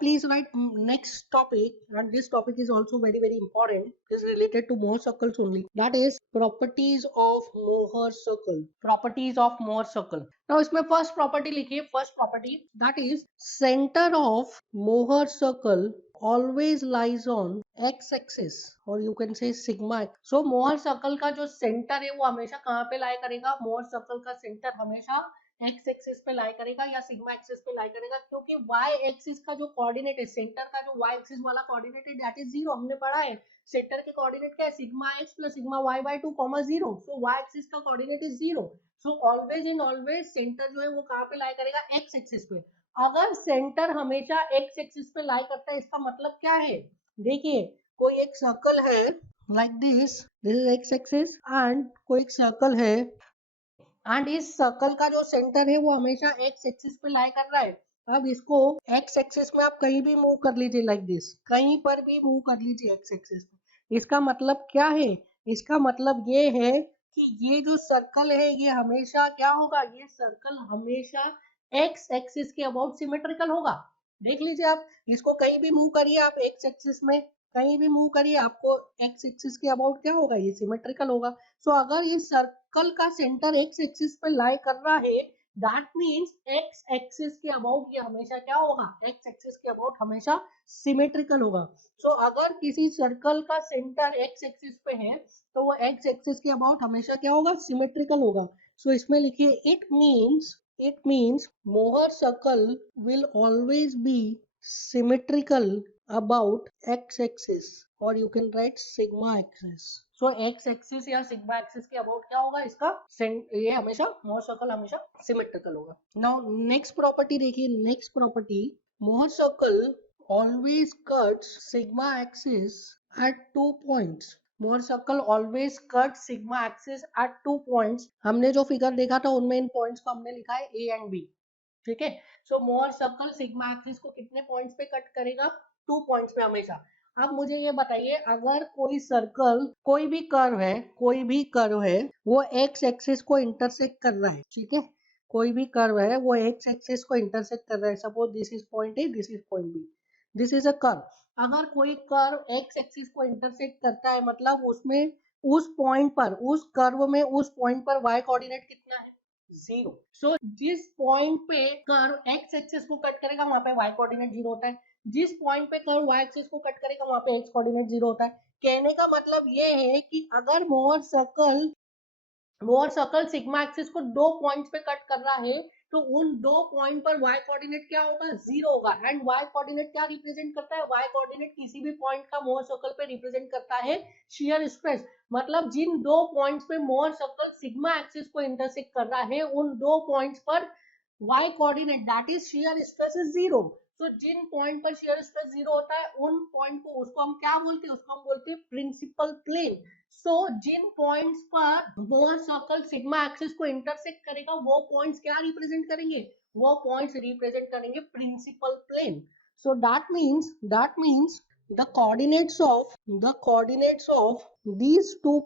please write next topic, and this topic is also very important. It is related to Mohr circles only. That is properties of Mohr circle. Properties of Mohr circle. Now इसमें first property लिखिए. First property, that is center of Mohr circle always lies on x-axis, or you can say sigma x. So Mohr circle का जो center है वो हमेशा कहाँ पे lie करेगा? Mohr circle का center हमेशा एक्स एक्सिस पे लाई करेगा या सिग्मा एक्सिस पे लाई करेगा, क्योंकि वाई एक्सिस का जो कोऑर्डिनेट है, सेंटर का जो वाई एक्सिस वाला कोऑर्डिनेट है, दैट इज 0. हमने पढ़ा है सेंटर के कोऑर्डिनेट क्या है? Sigma X plus sigma Y by 2 comma 0. So Y axis का coordinate is 0. So always in always centre जो है वो कहाँ पे लाई करेगा? एक्स एक्सिस पे. अगर सेंटर हमेशा एक्स एक्सिस पे लाई करता है, इसका मतलब क्या है? देखिए, कोई एक सर्कल है like this is X axis, and कोई एक सर्कल है, एंड इस सर्कल का जो सेंटर है वो हमेशा एक्स एक्सिस पे लाई कर रहा है. अब इसको एक्स एक्सिस में आप कहीं भी मूव कर लीजिए लाइक दिस, कहीं पर भी मूव कर लीजिए एक्स एक्सिस पे. इसका मतलब क्या है? इसका मतलब ये है कि ये जो सर्कल है ये हमेशा क्या होगा? ये सर्कल हमेशा एक्स एक्सिस के अबाउट सिमेट्रिकल होगा. देख लीजिए, आप इसको कहीं भी मूव करिए, आप एक्स एक्सिस में कहीं भी मूव करिए, आपको एक्स एक्सिस के अबाउट क्या होगा? ये सिमेट्रिकल होगा. सो अगर ये सर्कल का सेंटर एक्स एक्सिस पे लाई कर रहा है, दैट मींस एक्स एक्सिस के अबाउट ये हमेशा क्या होगा? एक्स एक्सिस के अबाउट हमेशा सिमेट्रिकल होगा. सो अगर किसी सर्कल का सेंटर एक्स एक्सिस पे है तो वो एक्स एक्सिस के अबाउट हमेशा क्या होगा? सिमेट्रिकल होगा. सो इसमें लिखिए, it means Mohr circle will always be symmetrical about x-axis, or you can write sigma axis. So x-axis या sigma axis के about क्या होगा? इसका ये हमेशा Mohr circle हमेशा symmetrical होगा. Now next property देखिए, next property, Mohr circle always cuts sigma axis at 2 points. Mohr circle always cuts sigma axis at 2 points. हमने जो फिगर देखा था उनमें इन पॉइंट्स को हमने लिखा है A and B. ठीक है. सो Mohr circle सिग्मा एक्सिस को कितने पॉइंट्स पे कट करेगा? 2 पॉइंट्स पे हमेशा. अब मुझे ये बताइए, अगर कोई सर्कल, कोई भी कर्व है वो एक्स एक्सिस को इंटरसेक्ट कर रहा है. ठीक है, कोई भी कर्व है वो एक्स एक्सिस को इंटरसेक्ट कर रहा है. Suppose this is point A, this is point B, this is a curve. अगर कोई कर्व एक्स एक्सिस को इंटरसेक्ट करता है, मतलब उसमें उस पॉइंट पर, उस कर्व में उस पॉइंट पर वाई कोऑर्डिनेट कितना है? 0. सो जिस पॉइंट पे कर्व एक्स एक्सिस को कट करेगा वहां पे वाई कोऑर्डिनेट 0 होता है. जिस पॉइंट पे कर्व वाई एक्सिस को कट करेगा वहां पे एक्स कोऑर्डिनेट 0 होता है. कहने का मतलब ये है कि अगर मोहर सर्कल सिग्मा एक्सिस को 2 पॉइंट्स पे कट कर रहा है, तो उन 2 पॉइंट पर y कोऑर्डिनेट क्या होगा? 0 होगा. एंड y कोऑर्डिनेट क्या रिप्रेजेंट करता है? y कोऑर्डिनेट किसी भी पॉइंट का मोहर सर्कल पे रिप्रेजेंट करता है शियर स्ट्रेस. मतलब जिन 2 पॉइंट्स पे मोहर सर्कल सिग्मा एक्सिस को इंटरसेक्ट कर रहा है, उन 2 पॉइंट्स पर y coordinate that is shear stress is 0. तो जिन पॉइंट पर शियर स्ट्रेस 0 होता है, उन पॉइंट को, उसको हम क्या बोलते हैं? उसको हम बोलते हैं प्रिंसिपल प्लेन. सो जिन पॉइंट्स पर मोहर सर्कल सिग्मा एक्सिस को इंटरसेक्ट करेगा, वो पॉइंट्स क्या रिप्रेजेंट करेंगे? वो पॉइंट्स रिप्रेजेंट करेंगे principal plane. So that means the coordinates of these 2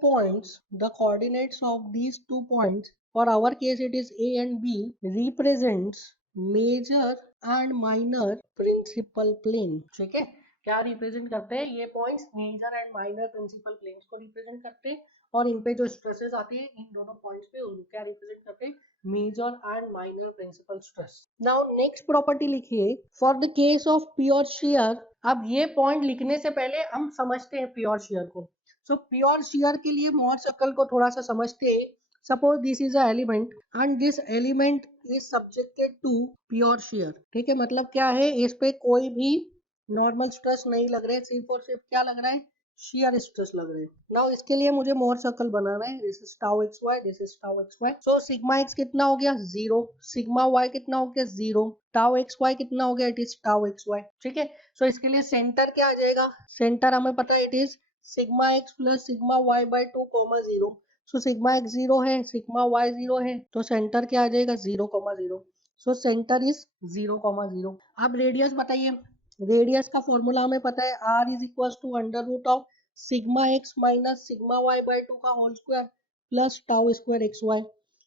points, for our case it is A and B, represents major and minor principal plane. ठीक है, क्या रिप्रेजेंट करते हैं ये points? Major and minor principal planes को represent करते हैं. और इन पे जो स्ट्रेसेस आती है इन दोनों पॉइंट्स पे, उनको क्या रिप्रेजेंट करते हैं? Major and minor principal stress. Now next property लिखिए, for the case of pure shear. अब ये पॉइंट लिखने से पहले हम समझते हैं प्योर शेयर को. सो प्योर शेयर के लिए मोहर सर्कल को थोड़ा सा समझते हैं. Suppose this is a element and this element is subjected to pure shear. ठीक है, मतलब क्या है? इस पे कोई भी नॉर्मल स्ट्रेस नहीं लग रहे, सिर्फ और सिर्फ क्या लग रहा है? शेयर स्ट्रेस लग रहे हैं. नाउ इसके लिए मुझे मोहर सर्कल बनाना है. This is tau X Y, this is tau X Y. So sigma X कितना हो गया? 0. सिग्मा वाई कितना हो गया? 0. टाउ एक्स वाई कितना हो गया? It is tau X Y. ठीक है. सो इसके लिए सेंटर क्या आ जाएगा? सेंटर हमें पता है, it is sigma X plus sigma Y by 2 comma 0. So sigma X 0 है, सिग्मा वाई 0 है, तो सेंटर क्या आ जाएगा? 0 comma 0. So centre is 0 comma 0. अब रेडियस बताइए. रेडियस का फॉर्मूला हमें पता है, r is equal to under root of sigma X minus sigma Y by 2 का whole square plus tau square X Y.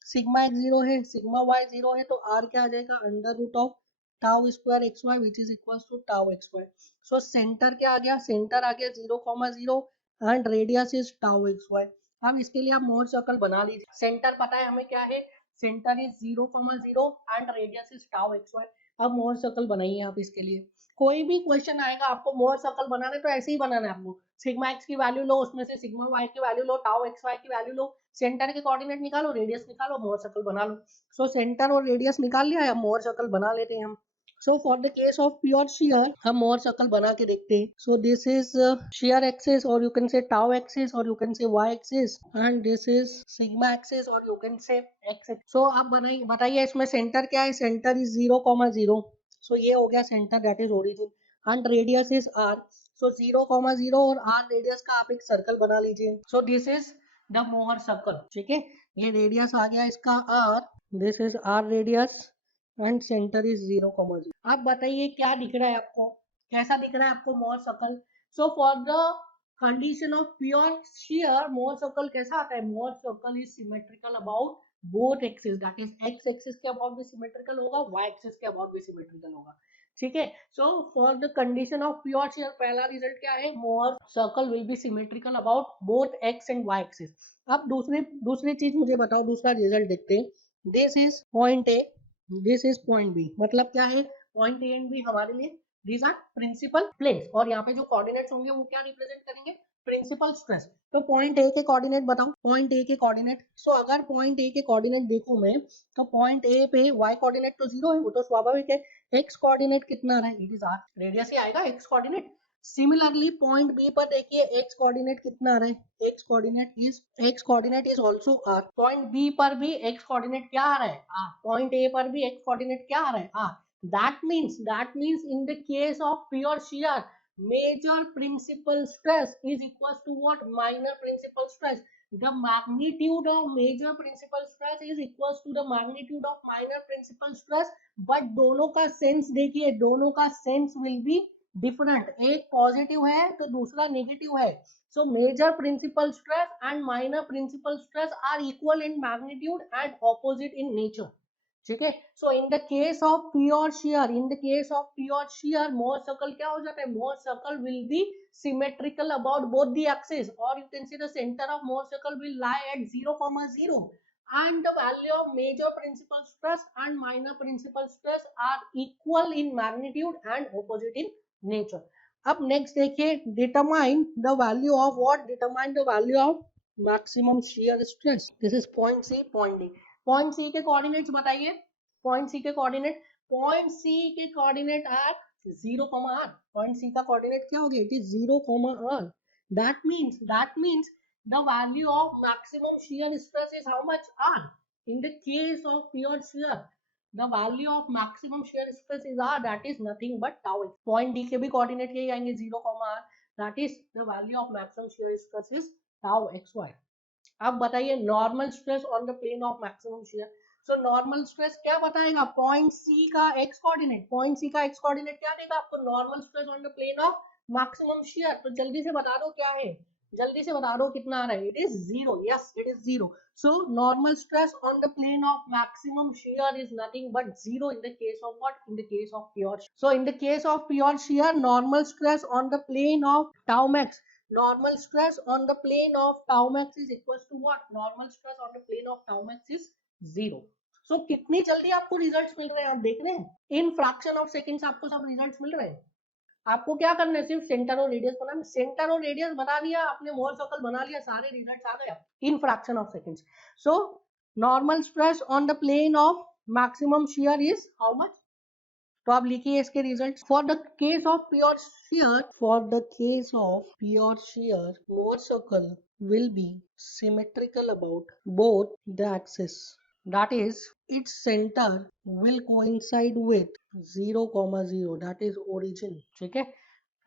Sigma X 0 है, सिग्मा वाई 0 है, तो r क्या आ जाएगा? Under root of tau square X Y which is equal to tau X Y. So centre क्या आ गया, सेंटर आ गया 0,0 and radius is tau X Y. अब इसके लिए आप मोर सर्कल बना लीजिए. सेंटर पता है हमें क्या है, centre is 0,0 and radius is tau X Y. अब मोर सर्कल बनाइए आप इसके लिए. कोई भी क्वेश्चन आएगा आपको मोर सर्कल बनाना है तो ऐसे ही बनाना है आपको. सिग्मा एक्स की वैल्यू लो, उसमें से सिग्मा वाई की वैल्यू लो, टाउ एक्स वाई की वैल्यू लो, सेंटर के कोऑर्डिनेट निकालो, रेडियस निकालो, मोर सर्कल बना लो. सो सेंटर और रेडियस निकाल लिया, अब मोर सर्कल बना लेते हैं हम. So for the case of pure shear हम मोर सर्कल बना के देखते हैं. So this is shear axis or you can say tau axis or you can say y axis and this is sigma axis or you can say x axis. So आप बताइए इसमें centre क्या है, centre is 0,0. So ये हो गया centre, that is origin, and radius is r. So 0,0 और r radius का आप एक सर्कल बना लीजिए. So this is the Mohr circle. ठीक है, ये रेडियस आ गया इसका r, this is r radius and centre is 0,0. आप बताइए क्या दिख रहा है आपको, कैसा दिख रहा है आपको Mohr circle. So for the condition of pure shear Mohr circle कैसा आता है, Mohr circle is symmetrical about both axis, that is X axis के अबाउट भी सिमेट्रिकल होगा, वाई एक्सिस के अबाउट भी सिमेट्रिकल होगा. ठीक है, so for the condition of pure shear पहला रिजल्ट क्या है, Mohr circle will be symmetrical about both X and Y axis. अब दूसरी चीज मुझे बताओ, दूसरा रिजल्ट देखते हैं. This is point A, this is point B. मतलब क्या है, पॉइंट ए एंड बी हमारे लिए दीज आर प्रिंसिपल प्लेन्स, और यहाँ पे जो कोऑर्डिनेट्स होंगे वो क्या रिप्रेजेंट करेंगे, प्रिंसिपल स्ट्रेस. तो पॉइंट ए के कोऑर्डिनेट बताओ, पॉइंट ए के कोऑर्डिनेट. सो अगर पॉइंट ए के कोऑर्डिनेट देखूं मैं, तो पॉइंट ए पे वाई कोऑर्डिनेट तो 0 है, वो तो स्वाभाविक है. एक्स कोऑर्डिनेट कितना आ रहा है, इट इज आर, रेडियस ही आएगा X coordinate. Similarly point B पर देखिए एक्स कोऑर्डिनेट कितना आ रहा है, X coordinate is also R. Point B पर भी एक्स कोऑर्डिनेट क्या आ रहा है, आर. पॉइंट ए पर भी एक्स कोऑर्डिनेट क्या आ रहा है, are. that means in the case of pure shear major principal stress is equals to what, minor principal stress. The magnitude of major principal stress is equals to the magnitude of minor principal stress. but दोनों का sense देखिए, दोनों का sense will be different. एक positive है तो दूसरा negative है. So major principal stress and minor principal stress are equal in magnitude and opposite in nature. ठीक है, so in the case of pure shear Mohr circle क्या हो जाता है, Mohr circle will be symmetrical about both the axis, और you can see the centre of Mohr circle will lie at 0,0 and the value of major principal stress and minor principal stress are equal in magnitude and opposite in nature. अब next देखिए, determine the value of maximum shear stress. This is point C, point D. Point C के coordinates बताइए, point C के coordinate are 0,r. Point सी का coordinate क्या हो गया, it is 0,r. That means the value of maximum shear stress is how much, r. in the case of pure shear the value of maximum shear stress is r, that is nothing but tau. Point D के भी coordinate यही आएंगे 0,r, that is the value of maximum shear stress is tau xy. अब बताइए normal stress on the plane of maximum shear. So normal stress क्या बताएगा, point सी का x coordinate. Point सी का एक्स कोऑर्डिनेट क्या देगा आपको, normal stress on the plane of maximum shear. तो जल्दी से बता दो क्या है, जल्दी से बता दो कितना आ रहा है, it is 0. Yes, it is 0. So normal stress on the plane of maximum shear is nothing but 0 in the case of what, in the case of pure. So in the case of pure shear normal stress on the plane of tau max, normal stress on the plane of tau max is equals to what, normal stress on the plane of tau max is 0. So कितनी जल्दी आपको results मिल रहे हैं, आप देख रहे हैं, इन fraction of seconds आपको सब रिजल्ट्स मिल रहे हैं. आपको क्या करना है, सिर्फ सेंटर और रेडियस बनाना. सेंटर और रेडियस बना लिया आपने, मोर सर्कल बना लिया, सारे रिजल्ट्स आ गए in fraction of seconds. So normal stress on the plane of maximum shear is how much. तो आप लिखिए इसके result. For the case of pure shear Mohr circle will be symmetrical about both the axis, that is its center will coincide with 0,0, that is origin. ठीक है,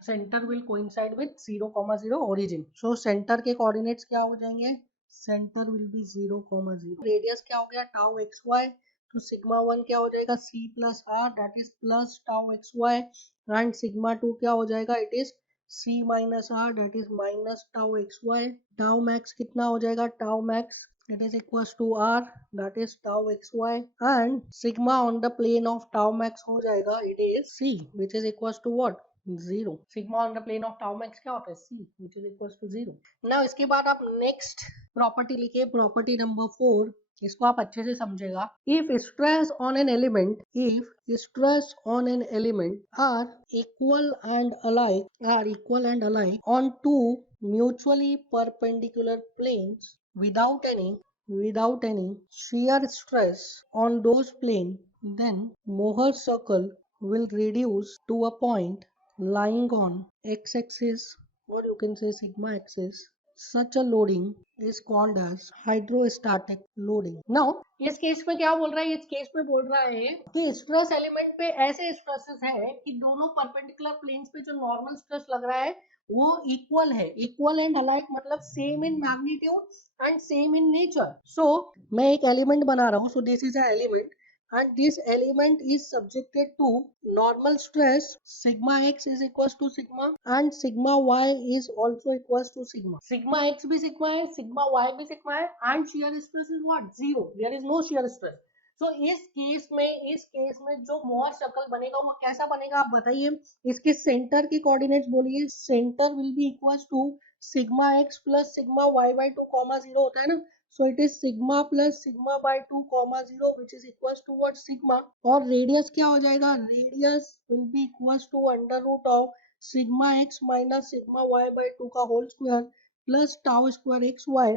center will coincide with 0,0 origin. so center के coordinates क्या हो जाएंगे, center will be 0,0. Radius क्या हो गया, tau xy. तो सिग्मा 1 क्या हो जाएगा, c plus r, that is plus tau xy, and sigma 2 क्या हो जाएगा, it is c minus r, that is minus tau xy. tau max कितना हो जाएगा, tau max it is equals to r, that is tau xy, and sigma on the plane of tau max हो जाएगा, it is c, which is equals to what, 0. sigma on the plane of tau max क्या होता है, c, which is equals to 0. now इसके बाद आप next property लिखिए, property number 4. इसको आप अच्छे से समझेगा. if stress on an element are equal and alike on two mutually perpendicular planes without any shear stress on those planes, then Mohr's circle will reduce to a point lying on x-axis, or you can say sigma axis. Such a loading is called as hydrostatic loading. Now इस case में क्या बोल रहा है, इस case में बोल रहा है कि स्ट्रेस एलिमेंट पे ऐसे स्ट्रेसेस है कि दोनों परपेंडिकुलर प्लेन्स पे जो नॉर्मल स्ट्रेस लग रहा है वो इक्वल है. इक्वल एंड अलाइक मतलब same in magnitude and same in nature. So मैं एक एलिमेंट बना रहा हूँ. So this is a element and this element is subjected to normal stress. Sigma x is equals to sigma and sigma y is also equals to sigma. Sigma x भी sigma है, sigma y भी sigma है, and shear stress is what, 0. There is no shear stress. So इस case में जो Mohr circle बनेगा वो कैसा बनेगा आप बताइए. इसके सेंटर की कोऑर्डिनेट्स बोलिए. Centre will be equals to sigma x plus sigma y by 2 comma 0 होता है ना. So it is sigma plus sigma by 2 comma 0 which is equals to what, sigma. और रेडियस क्या हो जाएगा, radius will be equals to under root of sigma x minus sigma y by 2 का whole square plus tau square xy.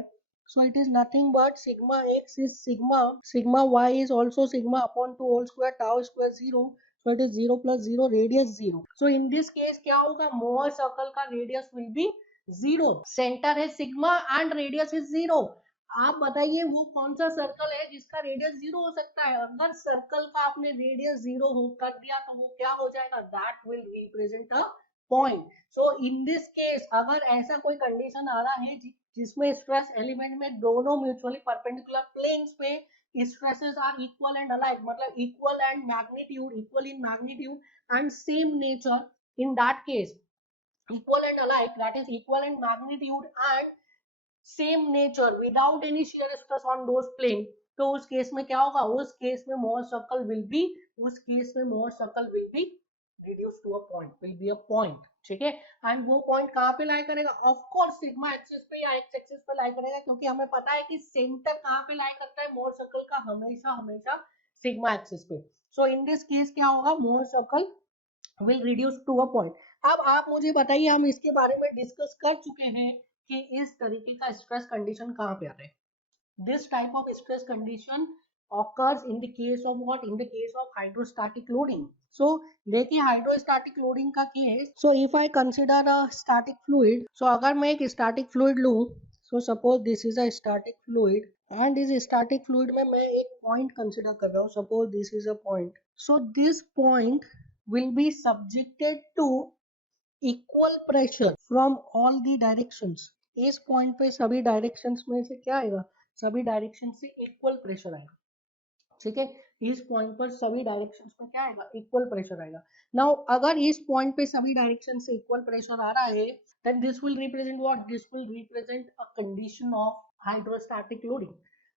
So it is nothing but sigma x is sigma y is also sigma upon 2 whole square, tau square 0. So it is 0 plus 0, radius 0. So in this case क्या होगा, Mohr circle का radius will be 0. Centre है sigma and radius is 0. आप बताइए वो कौन सा circle है जिसका रेडियस 0 हो सकता है. अगर सर्कल का आपने रेडियस 0 कर दिया तो वो क्या हो जाएगा, that will represent a point. So in this case अगर ऐसा कोई कंडीशन आ रहा है जिसमें स्ट्रेस एलिमेंट में दोनों म्यूचुअली परपेंडिकुलर प्लेन्स पे stresses are equal and alike, मतलब equal and magnitude, equal in magnitude and same nature, in that case equal and alike, that is equal in magnitude and same nature without any shear stress on those plane, तो उस case में क्या होगा, उस case में Mohr circle will be reduce to a point, will be a point. ठीक है. And वो पॉइंट कहाँ पे लाई करेगा, ऑफ कोर्स सिग्मा एक्सिस पे या एक्स एक्सिस पे लाई करेगा, क्योंकि हमें पता है कि सेंटर कहाँ पे लाई करता है मोहर सर्कल का, हमेशा सिग्मा एक्सिस पे. सो इन दिस केस क्या होगा, Mohr circle will reduce to a point. अब आप मुझे बताइए, हम इसके बारे में डिस्कस कर चुके हैं कि इस तरीके का स्ट्रेस कंडीशन कहाँ पे आता है. This type of stress condition occurs in the case of what, in the case of hydrostatic loading. So देखिए हाइड्रोस्टैटिक लोडिंग का केस. So if I consider a static fluid, so अगर मैं एक स्टैटिक फ्लूइड लूं, so suppose this is a static fluid and इस static fluid में मैं एक पॉइंट कंसिडर कर रहा हूं, suppose this is a point. So this point will be subjected to equal pressure from all the directions. इस point पे सभी डायरेक्शंस में से क्या आएगा, सभी डायरेक्शन से इक्वल प्रेशर आएगा. ठीक है. इस पॉइंट पर सभी डायरेक्शंस में क्या आएगा, इक्वल प्रेशर आएगा. नाउ अगर इस पॉइंट पे सभी डायरेक्शन से इक्वल प्रेशर आ रहा है, then this will represent what, this will represent a condition of hydrostatic loading.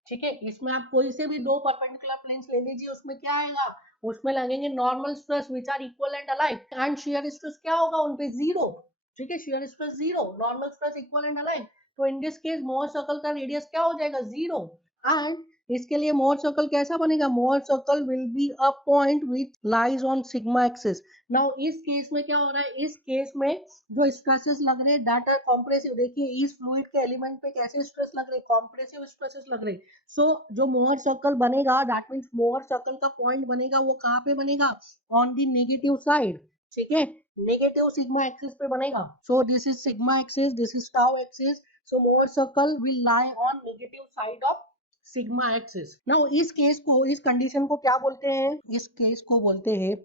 ठीक है. इसमें आप कोई से भी दो परपेंडिकुलर प्लेन्स ले लीजिए, उसमें क्या आएगा, उसमें लगेंगे normal stress which are equal and alike, and shear stress क्या होगा उन पे, 0. ठीक है. Shear stress 0, normal stress equal and alike. तो in this case Mohr circle का रेडियस क्या हो जाएगा, 0. एंड इसके लिए मोहर सर्कल कैसा बनेगा, मोहर circle will be a point which lies on sigma axis. Now इस केस में क्या हो रहा है, इस केस में जो स्ट्रेसेस लग रहे हैं दैट आर कॉम्प्रेसिव. देखिए इस फ्लूइड के एलिमेंट पे कैसे स्ट्रेस लग रहे हैं, कॉम्प्रेसिव स्ट्रेसेस लग रहे हैं. सो जो मोहर सर्कल बनेगा, दैट मींस मोहर सर्कल का पॉइंट बनेगा, वो कहाँ पे बनेगा, ऑन द नेगेटिव साइड. ठीक है. नेगेटिव सिग्मा एक्सिस पे बनेगा. सो this is sigma axis, this is tau axis. So Mohr circle will lie on negative side of sigma axis. Now इस केस को, इस कंडीशन को क्या बोलते हैं, इस केस को बोलते हैं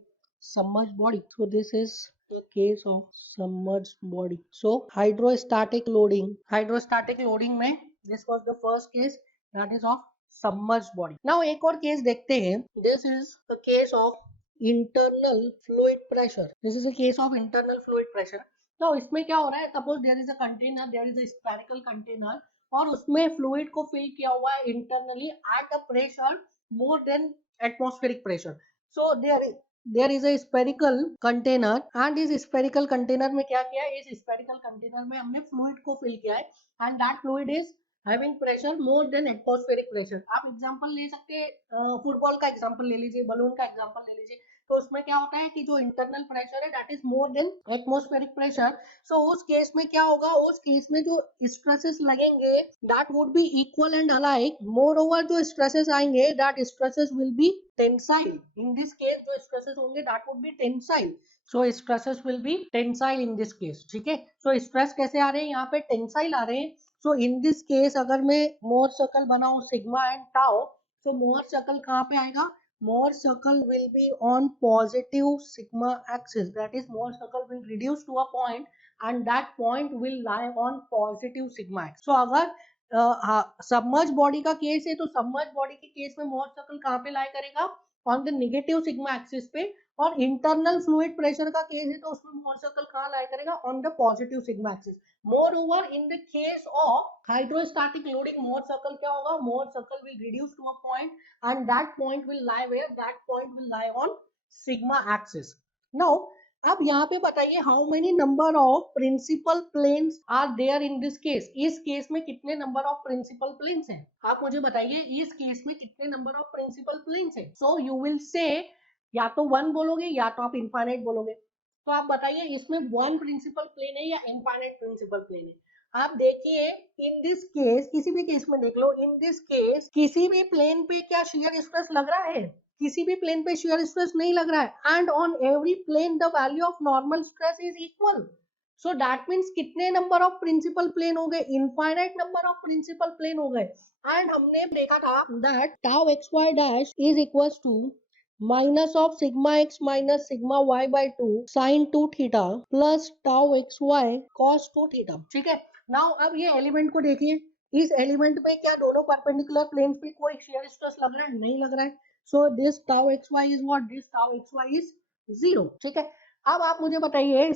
submerged body. So this is the case of submerged body. So hydrostatic loading में this was the first case, that is of submerged body. Now एक और केस देखते हैं. This is the case of internal fluid pressure. This is the case of internal fluid pressure. तो इसमें क्या हो रहा है, suppose there is a container, there is a spherical container और उसमें फ्लूइड को फिल किया हुआ है internally at a pressure more than atmospheric pressure. So there is a spherical container and इस स्पेरिकल कंटेनर में क्या किया है, इस स्पेरिकल कंटेनर में हमने फ्लूइड को फिल किया है and that fluid is having pressure more than atmospheric pressure. आप एग्जांपल ले सकते हैं, फुटबॉल का एग्जांपल ले लीजिए, बलून का एग्जांपल ले लीजिए. तो उसमें क्या होता है कि जो इंटरनल प्रेशर है that is more than atmospheric pressure. So उस केस में क्या होगा, उस केस में जो स्ट्रेसेस लगेंगे that would be equal and alike. More over जो स्ट्रेसेस आएंगे that stresses will be tensile. In this case जो स्ट्रेसेस होंगे that would be tensile. So stresses will be tensile in this case. ठीक है, so stress कैसे आ रहे हैं, यहाँ पे टेंसाइल आ रहे हैं. सो इन दिस केस अगर मैं मोर सर्कल बनाऊं सिग्मा एंड टाउ, तो मोर सर्कल कहाँ पे आएगा, Mohr circle will be on positive sigma axis. That is, Mohr circle will reduce to a point and that point will lie on positive sigma axis. So अगर submerge body का case है तो submerge body के case में मोर circle कहाँ पे लाई करेगा, on the negative sigma axis पे. और इंटरनल फ्लूइड प्रेशर का केस है तो उसमें मोर सर्कल कहाँ लाई करेगा, on the positive sigma axis. Moreover, in the case of hydrostatic loading, Mohr circle क्या होगा, Mohr circle will reduce to a point and that point will lie where, that point will lie on sigma axis. Now अब यहाँ पे बताइए how many number of principal planes are there in this case. इस case में कितने number of principal planes हैं, आप मुझे बताइए इस केस में कितने number of principal planes हैं. So you will say या तो 1 बोलोगे या तो आप infinite बोलोगे. तो आप बताइए इसमें वन प्रिंसिपल प्लेन है या इनफाइनाइट प्रिंसिपल प्लेन है. आप देखिए इन दिस केस, किसी भी केस में देख लो, इन दिस केस किसी भी प्लेन पे क्या शियर स्ट्रेस लग रहा है, किसी भी प्लेन पे शियर स्ट्रेस नहीं लग रहा है. And on every plane the value of normal stress is equal. So that means कितने नंबर ऑफ प्रिंसिपल प्लेन हो गए, infinite number of principal plane हो गए. एंड हमने देखा था that tau X Y dash is equal to minus of sigma x minus sigma y by 2 sin 2 theta plus tau xy cos 2 theta. ठीक है, now अब ये एलिमेंट को देखिए, इस एलिमेंट पे क्या दोनों परपेंडिकुलर प्लेन पे कोई शेयर स्ट्रेस लग रहा है, नहीं लग रहा है. So this tau X Y is what, this tau X Y is 0. ठीक है, अब आप मुझे बताइए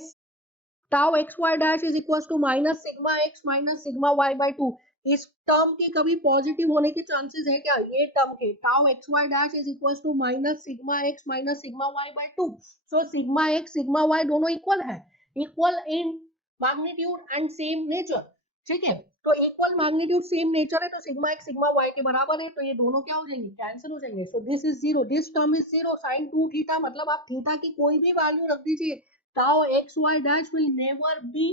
tau X Y dash is equal to minus sigma X minus sigma Y by 2. इस टर्म के कभी पॉजिटिव होने के चांसेस है क्या, ये टर्म के tau X Y dash is equal to minus sigma X minus sigma Y by 2. So sigma X sigma Y दोनों इक्वल है, equal in magnitude and same nature. ठीक है, तो इक्वल मैग्नीट्यूड सेम नेचर है तो sigma X sigma Y के बराबर है, तो ये दोनों क्या हो जाएंगे, कैंसिल हो जाएंगे. सो this is 0, this term is 0 sin 2 theta. मतलब आप थीटा की कोई भी वैल्यू रख दीजिए, tau xy dash will never be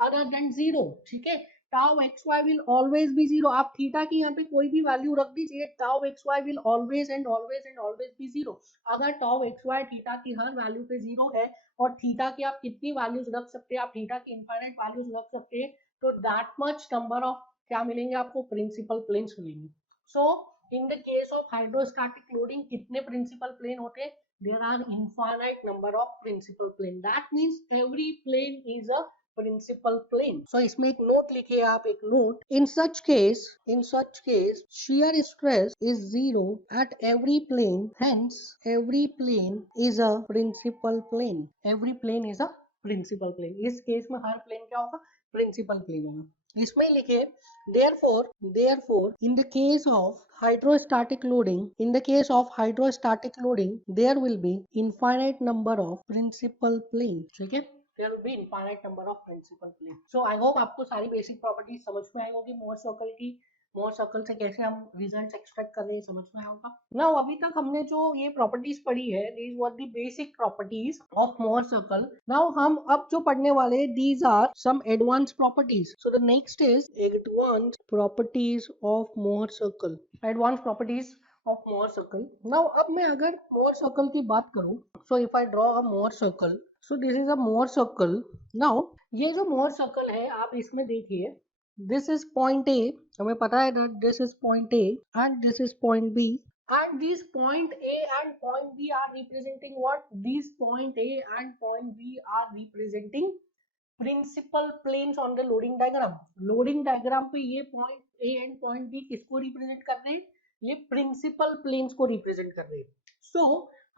other than 0. ठीक है, tau xy will always be 0. आप थीटा की यहाँ पे कोई भी वैल्यू रख दीजिए, tau xy will always and always and always be 0. अगर tau xy थीटा की हर वैल्यू पे 0 है और थीटा की आप कितनी वैल्यूज रख सकते हैं, आप थीटा की इनफाइनाइट वैल्यूज रख सकते हैं, तो दैट मच नंबर ऑफ क्या मिलेंगे आपको, प्रिंसिपल प्लेन्स मिलेंगे. So in the case of hydrostatic loading कितने प्रिंसिपल प्लेन होते हैं, there are infinite number of principal plane. That means every plane is a principal plane. So इसमें एक note लिखिए आप, एक note. In such case shear stress is 0 at every plane, hence every plane is a principal plane. Every plane is a principal plane. इस case में हर plane क्या होगा, principal plane होगा. इसमें लिखिए therefore in the case of hydrostatic loading there will be infinite number of principal planes. ठीक है, there will be infinite number of principal planes. So I hope आपको सारी बेसिक प्रॉपर्टीज समझ में आई होगी मोर सर्कल की, मोर सर्कल से कैसे हम रिजल्ट एक्सट्रैक्ट कर रहे हैं समझ में आया होगा. नाउ अभी तक हमने जो ये प्रॉपर्टीज पढ़ी है, these were the basic properties of Mohr circle. Now हम अब जो पढ़ने वाले, these are some advanced properties. So the next is advanced properties of Mohr circle. Advanced properties of Mohr circle. Now अब मैं अगर Mohr circle की बात करूं, so if I draw a Mohr circle, so this is a Mohr circle. Now ये जो Mohr circle है आप इसमें देखिए, this is point A, हमें पता है that this is point A and this is point B, and these point A and point B are representing what, these point A and point B are representing principal planes on the loading diagram. loading diagram पे ये point A and point B किसको represent कर रहे हैं, ये principal planes को represent कर रहे हैं. so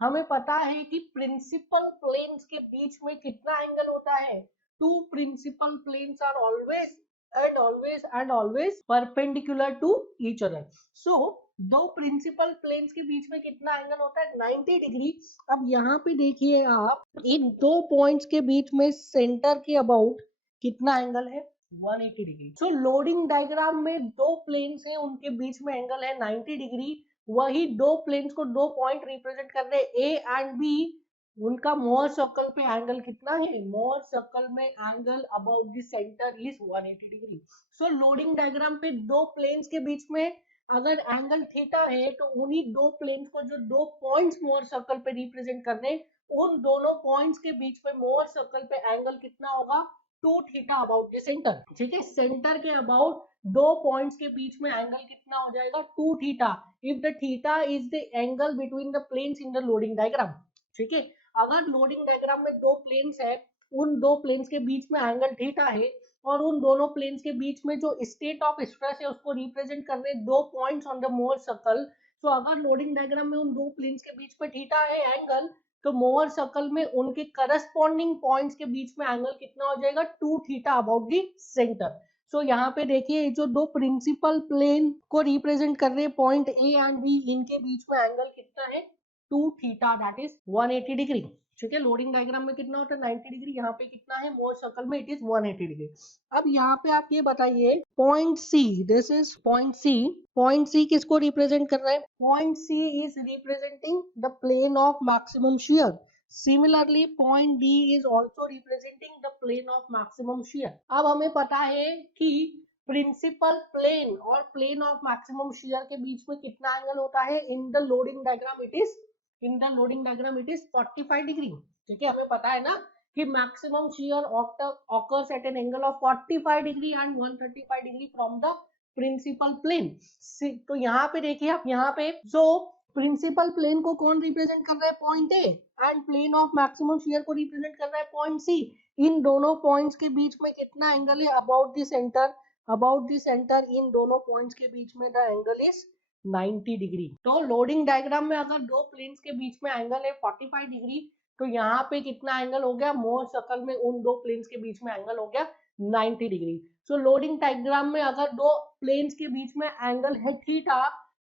हमें पता है कि principal planes के बीच में कितना एंगल होता है, two principal planes are always and always perpendicular to each other. So दो प्रिंसिपल प्लेन्स के बीच में कितना एंगल होता है 90 डिग्री. अब यहाँ पे देखिए आप इन दो पॉइंट्स के बीच में सेंटर के अबाउट कितना एंगल है 180 डिग्री. सो लोडिंग डायग्राम में दो प्लेन्स हैं उनके बीच में एंगल है 90 डिग्री. वही दो प्लेन्स को दो पॉइंट रिप्रेजेंट कर रहे हैं ए एंड बी. उनका मोर सर्कल पे एंगल कितना है मोर सर्कल में angle about the centre is 180 degree. So loading diagram पे दो प्लेन्स के बीच में अगर एंगल थीटा है तो उन्हीं दो प्लेन्स को जो दो पॉइंट्स मोर सर्कल पे रिप्रेजेंट कर रहे हैं उन दोनों पॉइंट्स के बीच में मोर सर्कल पे एंगल कितना होगा 2 थीटा अबाउट द सेंटर. ठीक है, सेंटर के अबाउट दो पॉइंट्स के बीच में एंगल कितना हो जाएगा 2 theta if the theta is the angle between the planes in the loading diagram. ठीक है, अगर लोडिंग डायग्राम में दो प्लेन्स है उन दो प्लेन्स के बीच में एंगल थीटा है और उन दोनों प्लेन्स के बीच में जो स्टेट ऑफ स्ट्रेस है उसको रिप्रेजेंट कर रहे दो points on the more circle. तो अगर लोडिंग डायग्राम में उन दो प्लेन्स के बीच में थीटा है एंगल तो मोर सर्कल में उनके करस्पॉन्डिंग पॉइंट्स के बीच में एंगल कितना हो जाएगा 2 थीटा अबाउट द सेंटर. सो यहाँ पे देखिए जो दो प्रिंसिपल प्लेन को रिप्रेजेंट कर रहे पॉइंट ए एंड बी इनके बीच में एंगल कितना है 2 थीटा दैट इज 180 डिग्री. ठीक है, लोडिंग डायग्राम में कितना होता है 90 डिग्री. यहाँ पे कितना है मोर सर्कल में इट इज 180 डिग्री. अब यहाँ पे आप ये बताइए point C, this is point C. Point C किसको रिप्रेजेंट कर रहा है point C is representing the plane of maximum shear. Similarly, point D is also representing the plane of maximum shear. अब हमें पता है कि प्रिंसिपल प्लेन और प्लेन ऑफ मैक्सिमम शियर के बीच में कितना एंगल होता है in the loading diagram it is 45 degree. ठीक है, हमें पता है ना कि maximum shear occurs at an angle of 45 degree and 135 degree from the principal plane. तो यहाँ पे देखिए आप यहाँ पे जो प्रिंसिपल प्लेन को कौन रिप्रेजेंट कर रहा है point A and plane of maximum shear को रिप्रेजेंट कर रहा है पॉइंट सी. इन दोनों पॉइंट्स के बीच में कितना एंगल है अबाउट द सेंटर इन दोनों पॉइंट्स के बीच में द एंगल इज 90 डिग्री. तो लोडिंग डायग्राम में अगर दो प्लेन्स के बीच में एंगल है 45 डिग्री तो यहाँ पे कितना एंगल हो गया मोर सर्कल में उन दो प्लेन्स के बीच में एंगल हो गया 90 डिग्री. सो लोडिंग डायग्राम में अगर दो प्लेन्स के बीच में एंगल है थीटा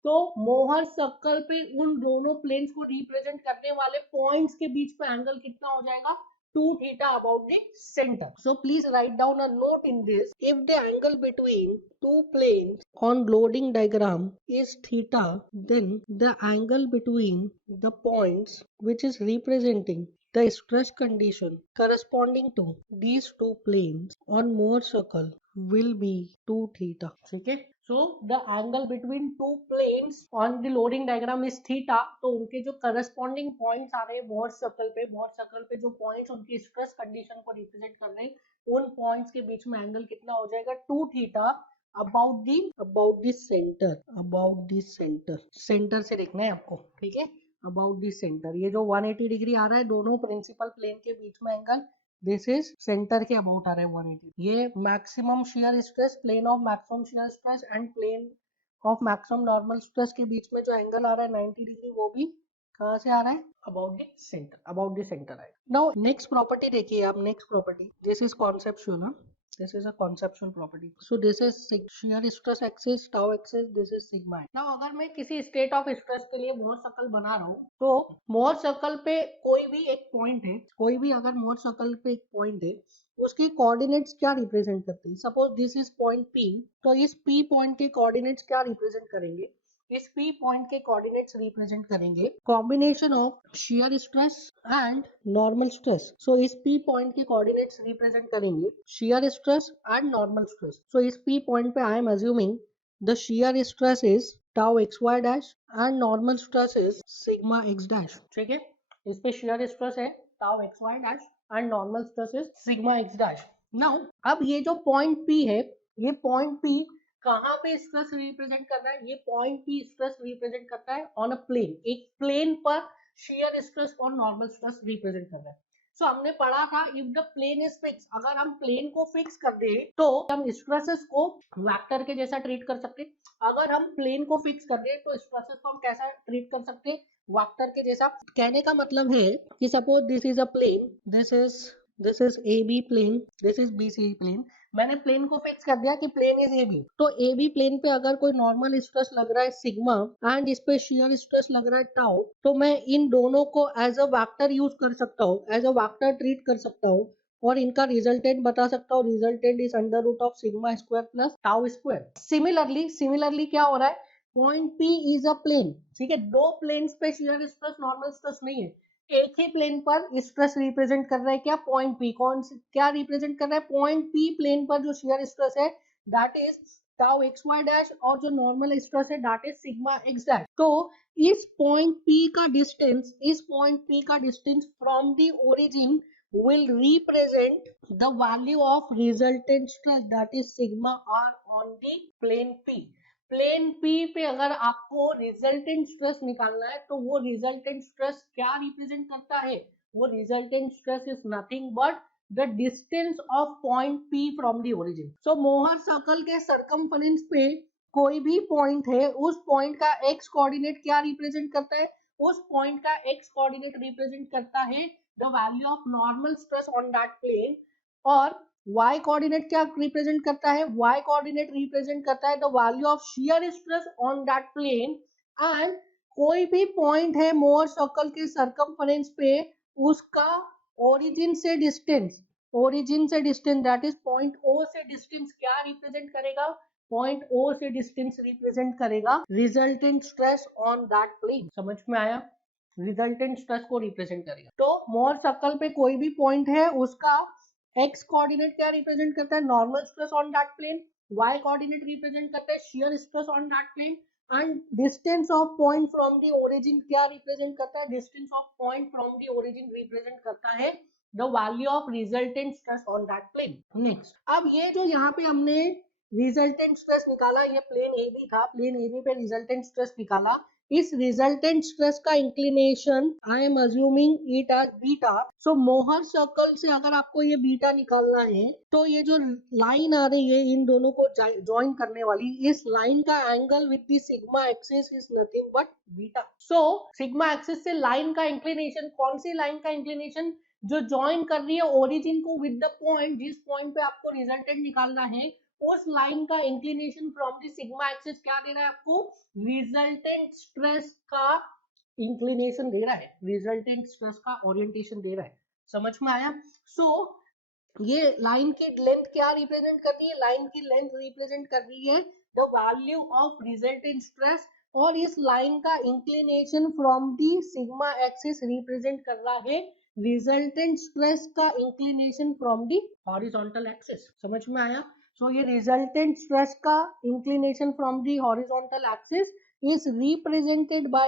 तो मोहर सर्कल पे उन दोनों प्लेन्स को रिप्रेजेंट करने वाले पॉइंट्स के बीच में एंगल कितना हो जाएगा 2 theta about the center. So please write down a note in this. If the angle between two planes on loading diagram is theta, then the angle between the points which is representing the stress condition corresponding to these two planes on Mohr circle will be 2 theta. Okay? So the angle between two planes on the loading diagram is theta. तो उनके जो corresponding points आ रहे हैं Mohr circle पे जो points उनकी stress condition को represent कर रहे हैं उन points के बीच में एंगल कितना हो जाएगा 2 थीटा about the center से देखना है आपको. ठीक है, about the center. ये जो 180 डिग्री आ रहा है दोनों प्रिंसिपल प्लेन के बीच में एंगल दिस इज सेंटर के अबाउट आ रहा है 180. ये maximum shear stress plane of maximum shear stress and plane of maximum normal stress के बीच में जो एंगल आ रहा है 90 डिग्री वो भी कहाँ से आ रहा है अबाउट द सेंटर है. नाउ नेक्स्ट प्रॉपर्टी देखिए आप. Next property this is conceptual. This is a conceptual property. So this is shear stress axis, tau axis, this is sigma. Now अगर मैं किसी स्टेट ऑफ स्ट्रेस के लिए Mohr circle बना रहा हूँ तो मोहर सर्कल पे कोई भी एक पॉइंट है अगर मोहर सर्कल पे एक पॉइंट है उसके कोऑर्डिनेट्स क्या रिप्रेजेंट करते हैं. Suppose this is point P. तो इस P पॉइंट के कोऑर्डिनेट्स क्या रिप्रेजेंट करेंगे. इस P पॉइंट के कोऑर्डिनेट्स रिप्रेजेंट करेंगे combination of shear stress and normal stress. So इस P पॉइंट के कोऑर्डिनेट्स रिप्रेजेंट करेंगे shear stress and normal stress. So इस P पॉइंट पे I am assuming the shear stress is tau xy dash and normal stress is sigma x dash. ठीक है, इस पे shear stress है tau xy dash and normal stress is sigma x dash. Now अब ये जो point P है ये पॉइंट P कहाँ पे स्ट्रेस रिप्रेजेंट कर रहा है. ये पॉइंट P स्ट्रेस रिप्रेजेंट करता है ऑन अ प्लेन. एक प्लेन पर शियर स्ट्रेस और नॉर्मल स्ट्रेस रिप्रेजेंट कर रहा है. सो हमने पढ़ा था if the plane is fix. अगर हम प्लेन को फिक्स कर दे तो हम स्ट्रेसेस को वेक्टर के जैसा ट्रीट कर सकते. अगर हम प्लेन को फिक्स कर दे तो स्ट्रेसेस को हम कैसा ट्रीट कर सकते वेक्टर के जैसा. कहने का मतलब है कि suppose this is a plane, this is AB plane, this is BC plane मैंने प्लेन को फिक्स कर दिया कि प्लेन इज ए बी, तो ए बी प्लेन पे अगर कोई नॉर्मल स्ट्रेस लग रहा है सिग्मा एंड इस पे शियर स्ट्रेस लग रहा है टाउ, तो मैं इन दोनों को एज अ वेक्टर यूज कर सकता हूँ, एज अ वेक्टर ट्रीट कर सकता हूँ और इनका रिजल्टेंट बता सकता हूँ। Resultant is under root of sigma square plus tau square. Similarly क्या हो रहा है, point P is a plane, ठीक है, दो प्लेन्स पे शियर स्ट्रेस नॉर्मल स्ट्रेस नहीं है, एक ही प्लेन पर स्ट्रेस रिप्रेजेंट कर रहा है क्या, पॉइंट पी। कौन क्या रिप्रेजेंट कर रहा है, पॉइंट पी प्लेन पर जो शियर स्ट्रेस है that is tau X Y dash और जो नॉर्मल स्ट्रेस है that is sigma X dash. तो इस पॉइंट पी का distance from the origin will represent the value of resultant stress that is sigma r on the plane P। Plane P पे अगर आपको resultant stress निकालना है तो वो रिजल्टेंट स्ट्रेस क्या रिप्रेजेंट करता है, वो resultant stress is nothing but the distance of point P from the origin. So Mohr circle के सरकमफरेंस पे कोई भी पॉइंट है, उस पॉइंट का एक्स कोऑर्डिनेट क्या रिप्रेजेंट करता है, उस पॉइंट का एक्स कोऑर्डिनेट रिप्रेजेंट करता है the value of normal stress on that plane, और y कोऑर्डिनेट क्या रिप्रेजेंट करता है, y कोऑर्डिनेट रिप्रेजेंट करता है the value of shear stress on that plane। And कोई भी पॉइंट है मोहर सर्कल के सरकमफरेंस पे, उसका ओरिजिन से distance that is point O से डिस्टेंस क्या रिप्रेजेंट करेगा, पॉइंट ओ से डिस्टेंस रिप्रेजेंट करेगा resultant stress on that plane. समझ में आया, रिजल्टेंट स्ट्रेस को रिप्रेजेंट करेगा। तो मोहर सर्कल पे कोई भी पॉइंट है उसका एक्स कोऑर्डिनेट क्या रिप्रेजेंट करता है, normal stress on that plane, Y coordinate represent करता है shear stress on that plane, and distance of point from the origin क्या रिप्रेजेंट करता है, distance of point from the origin represent करता है the value of resultant stress on that plane. Next, अब ये जो यहाँ पे हमने रिजल्टेंट स्ट्रेस निकाला, ये प्लेन ए बी था, प्लेन ए बी पे रिजल्टेंट स्ट्रेस निकाला, इस रिजल्टेंट स्ट्रेस का inclination I am assuming it as beta. So Mohr circle से अगर आपको ये बीटा निकालना है तो ये जो लाइन आ रही है इन दोनों को ज्वाइन करने वाली, इस लाइन का angle with the sigma axis is nothing but beta. So sigma axis से लाइन का इंक्लिनेशन, कौन सी लाइन का इंक्लिनेशन, जो ज्वाइन कर रही है ओरिजिन को विद द पॉइंट, जिस पॉइंट पे आपको रिजल्टेंट निकालना है, उस लाइन का inclination from the sigma axis क्या दे रहा है आपको, रिजल्टेंट स्ट्रेस का इंक्लिनेशन दे रहा है, रिजल्टेंट स्ट्रेस का ओरिएंटेशन दे रहा है। समझ में आया। सो ये लाइन की लेंथ क्या रिप्रेजेंट कर रही है, लाइन की लेंथ रिप्रेजेंट कर रही है the value of resultant stress, और इस लाइन का inclination from the sigma axis represent कर रहा है रिजल्टेंट स्ट्रेस का inclination from the horizontal axis. समझ में आया। So ये resultant stress का inclination from the horizontal axis is represented by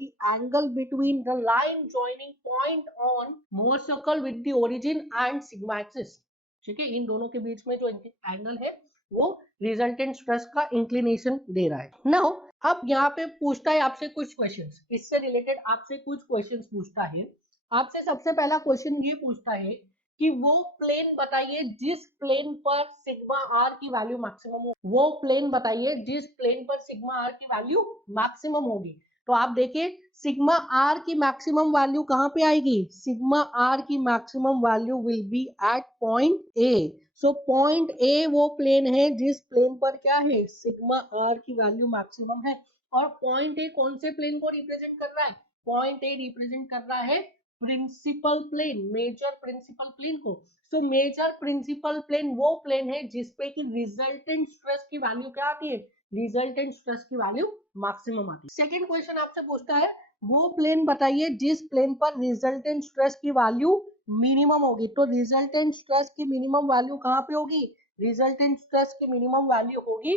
the angle between the line joining point on Mohr circle with the origin and sigma axis। ठीक है, इन दोनों के बीच में जो एंगल है वो रिजल्टेंट स्ट्रेस का इंक्लिनेशन दे रहा है। नाउ अब यहाँ पे पूछता है आपसे कुछ क्वेश्चंस, इससे रिलेटेड आपसे कुछ क्वेश्चंस पूछता है। आपसे सबसे पहला क्वेश्चन ये पूछता है कि वो प्लेन बताइए जिस प्लेन पर सिग्मा आर की वैल्यू मैक्सिमम हो, वो प्लेन बताइए जिस प्लेन पर सिग्मा आर की वैल्यू मैक्सिमम होगी। तो आप देखिए सिग्मा आर की मैक्सिमम वैल्यू कहां पे आएगी, सिग्मा आर की maximum value will be at point A. So point A वो प्लेन है जिस प्लेन पर क्या है, सिग्मा आर की वैल्यू मैक्सिमम है। और पॉइंट ए कौन से प्लेन को रिप्रेजेंट कर रहा है, पॉइंट ए रिप्रेजेंट कर रहा है principal plane, major principal plane को। सो मेजर प्रिंसिपल प्लेन वो प्लेन है जिसपे की रिजल्टेंट स्ट्रेस की वैल्यू क्या आती है, रिजल्टेंट स्ट्रेस की वैल्यू मैक्सिमम आती है। सेकंड क्वेश्चन आपसे पूछता है वो प्लेन बताइए जिस प्लेन पर रिजल्टेंट स्ट्रेस की वैल्यू मिनिमम होगी। तो रिजल्टेंट स्ट्रेस की मिनिमम वैल्यू कहां पे होगी, रिजल्टेंट स्ट्रेस की मिनिमम वैल्यू होगी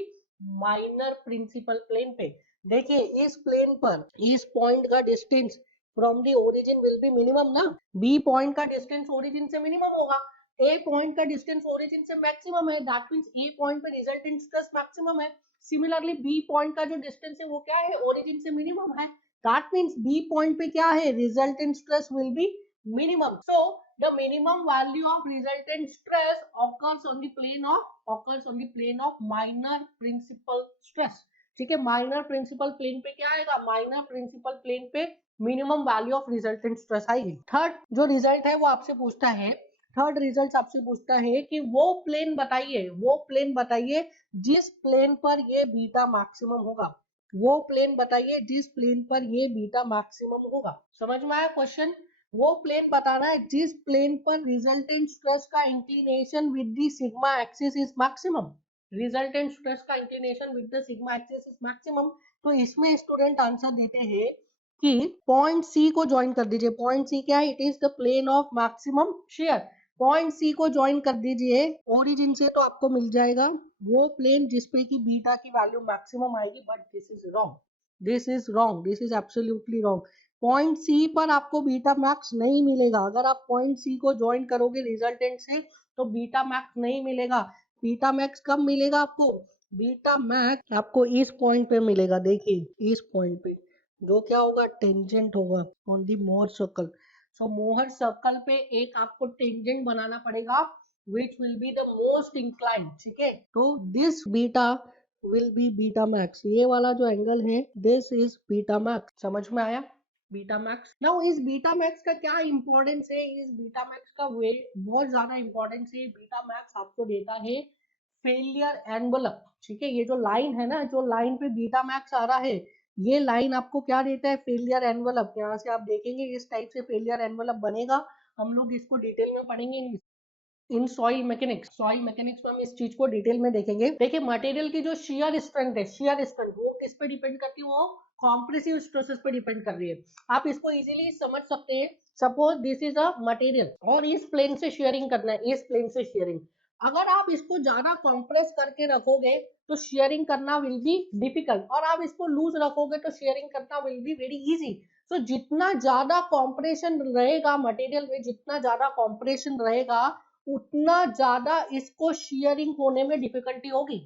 माइनर प्रिंसिपल प्लेन पे। देखिए इस प्लेन पर इस पॉइंट का distance from the origin will be minimum ना, बी पॉइंट का डिस्टेंस ओरिजिन से मिनिमम होगा, ए पॉइंट का डिस्टेंस ओरिजिन से मैक्सिमम है, दैट मींस ए पॉइंट पे रिजल्टेंट स्ट्रेस मैक्सिमम है। सिमिलरली बी पॉइंट का जो डिस्टेंस है वो क्या है, ओरिजिन से मिनिमम है, दैट मींस बी पॉइंट पे क्या है, resultant stress will B minimum. So the minimum value of resultant stress occurs on the plane of minor principal stress। ठीक है, माइनर प्रिंसिपल प्लेन पे क्या आएगा, माइनर प्रिंसिपल प्लेन पे minimum value of resultant stress आएगी। Third जो result है वो आपसे पूछता है थर्ड रिजल्ट आपसे पूछता है कि वो प्लेन बताइए जिस प्लेन पर ये बीटा मैक्सिमम होगा। वो प्लेन बताइए जिस प्लेन पर ये बीटा मैक्सिमम होगा। समझ में आया क्वेश्चन? वो प्लेन बताना है जिस प्लेन पर रिजल्टेंट स्ट्रेस का inclination with the sigma axis is maximum. Resultant stress का inclination with the sigma axis is maximum. तो इसमें स्टूडेंट आंसर देते हैं कि पॉइंट सी को ज्वाइन कर दीजिए। पॉइंट सी क्या है? It is the plane of maximum shear. Point C को ज्वाइन कर दीजिए ओरिजिन से, तो आपको मिल जाएगा वो प्लेन जिसपे की बीटा की वैल्यू मैक्सिमम आएगी। But this is wrong, this is wrong, this is absolutely wrong. Point C पर आपको बीटा मैक्स नहीं मिलेगा। अगर आप पॉइंट सी को ज्वाइन करोगे रिजल्टेंट से तो बीटा मैक्स नहीं मिलेगा। बीटा मैक्स कब मिलेगा आपको? बीटा मैक्स आपको इस पॉइंट पे मिलेगा। देखिए इस पॉइंट पे जो क्या होगा? टेंजेंट होगा ऑन दी मोहर सर्कल। सो मोहर सर्कल पे एक आपको टेंजेंट बनाना पड़ेगा which will be the most inclined। ठीक है, तो this beta will be beta max. ये वाला जो एंगल है this is बीटा मैक्स। समझ में आया? Beta max. नाउ इस बीटा मैक्स का क्या इंपॉर्टेंस है? इस बीटा मैक्स का बहुत ज्यादा इंपॉर्टेंस है। बीटा मैक्स आपको देता है फेलियर एनवलप। ठीक है, ये जो लाइन है ना, जो लाइन पे बीटा मैक्स आ रहा है, ये लाइन आपको क्या देता है? Failure envelope. यहाँ से आप देखेंगे इस टाइप से फेलियर एनवलप बनेगा। हम लोग इसको डिटेल में पढ़ेंगे in soil mechanics. Soil mechanics में हम इस चीज को डिटेल में देखेंगे। देखिए मटेरियल की जो शियर स्ट्रेंथ है, शियर स्ट्रेंथ वो किस पे डिपेंड करती है? वो कॉम्प्रेसिव स्ट्रेसेस पे डिपेंड कर रही है। आप इसको इजीली समझ सकते हैं। Suppose this is a material और इस प्लेन से शेयरिंग करना है, इस प्लेन से शेयरिंग। अगर आप इसको ज्यादा कॉम्प्रेस करके रखोगे तो शेयरिंग करना विल बी डिफिकल्ट, और आप इसको लूज रखोगे तो शेयरिंग करना विल बी वेरी इजी। तो जितना ज्यादा कॉम्प्रेशन रहेगा मटेरियल में, जितना ज्यादा कॉम्प्रेशन रहेगा उतना ज्यादा इसको शेयरिंग होने में डिफिकल्टी होगी।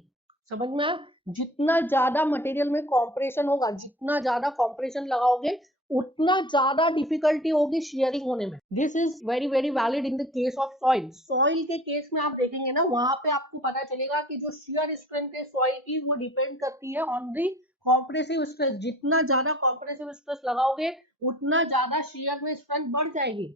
समझ में आया? जितना ज्यादा मटेरियल में कॉम्प्रेशन होगा, जितना ज्यादा कॉम्प्रेशन लगाओगे उतना ज्यादा डिफिकल्टी होगी शेयरिंग होने में। This is very very valid in the case of soil. Soil के केस में आप देखेंगे ना, वहां पे आपको पता चलेगा कि जो शेयर स्ट्रेंथ है सॉइल की वो डिपेंड करती है ऑन दी कॉम्प्रेसिव स्ट्रेस। जितना ज्यादा कॉम्प्रेसिव स्ट्रेस लगाओगे उतना ज्यादा शेयर में स्ट्रेंथ बढ़ जाएगी।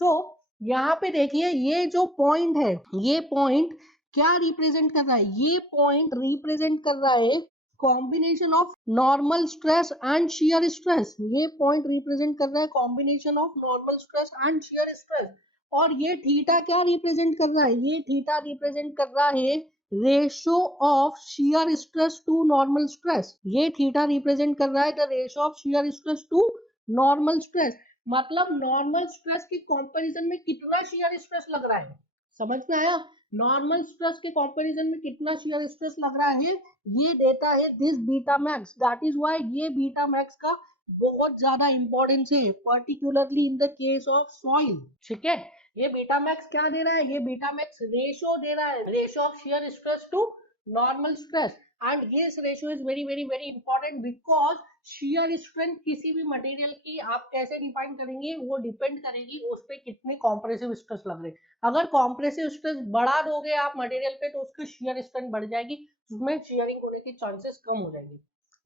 सो यहाँ पे देखिए ये जो पॉइंट है, ये पॉइंट क्या रिप्रेजेंट कर रहा है? ये पॉइंट रिप्रेजेंट कर रहा है combination of normal stress and shear stress. ये पॉइंट रिप्रेजेंट कर रहा है combination of normal stress and shear stress. और ये थीटा क्या रिप्रेजेंट कर रहा है? ये थीटा रिप्रेजेंट कर रहा है ratio of shear stress to normal stress. ये थीटा रिप्रेजेंट कर रहा है the ratio of shear stress to normal stress. मतलब नॉर्मल स्ट्रेस के कंपैरिजन में कितना शियर स्ट्रेस लग रहा है। समझ में आया? नॉर्मल स्ट्रेस के कंपैरिजन में कितना शियर स्ट्रेस लग रहा है ये देता है this beta max. That is why ये बीटा मैक्स का बहुत ज्यादा इंपॉर्टेंस है, particularly in the case of soil. ठीक है, ये बीटा मैक्स क्या दे रहा है? ये बीटा मैक्स रेशो दे रहा है, ratio of shear stress to normal stress. And this ratio is very very very important because shear strength किसी भी मटेरियल की आप कैसे डिफाइन करेंगे, वो डिपेंड करेगी उस पर कितने कॉम्प्रेसिव स्ट्रेस लग रहे हैं। अगर कॉम्प्रेसिव स्ट्रेस बढ़ा दोगे आप मटेरियल पे तो उसकी शियर स्ट्रेंथ बढ़ जाएगी, उसमें शियरिंग होने की चांसेस कम हो जाएंगे।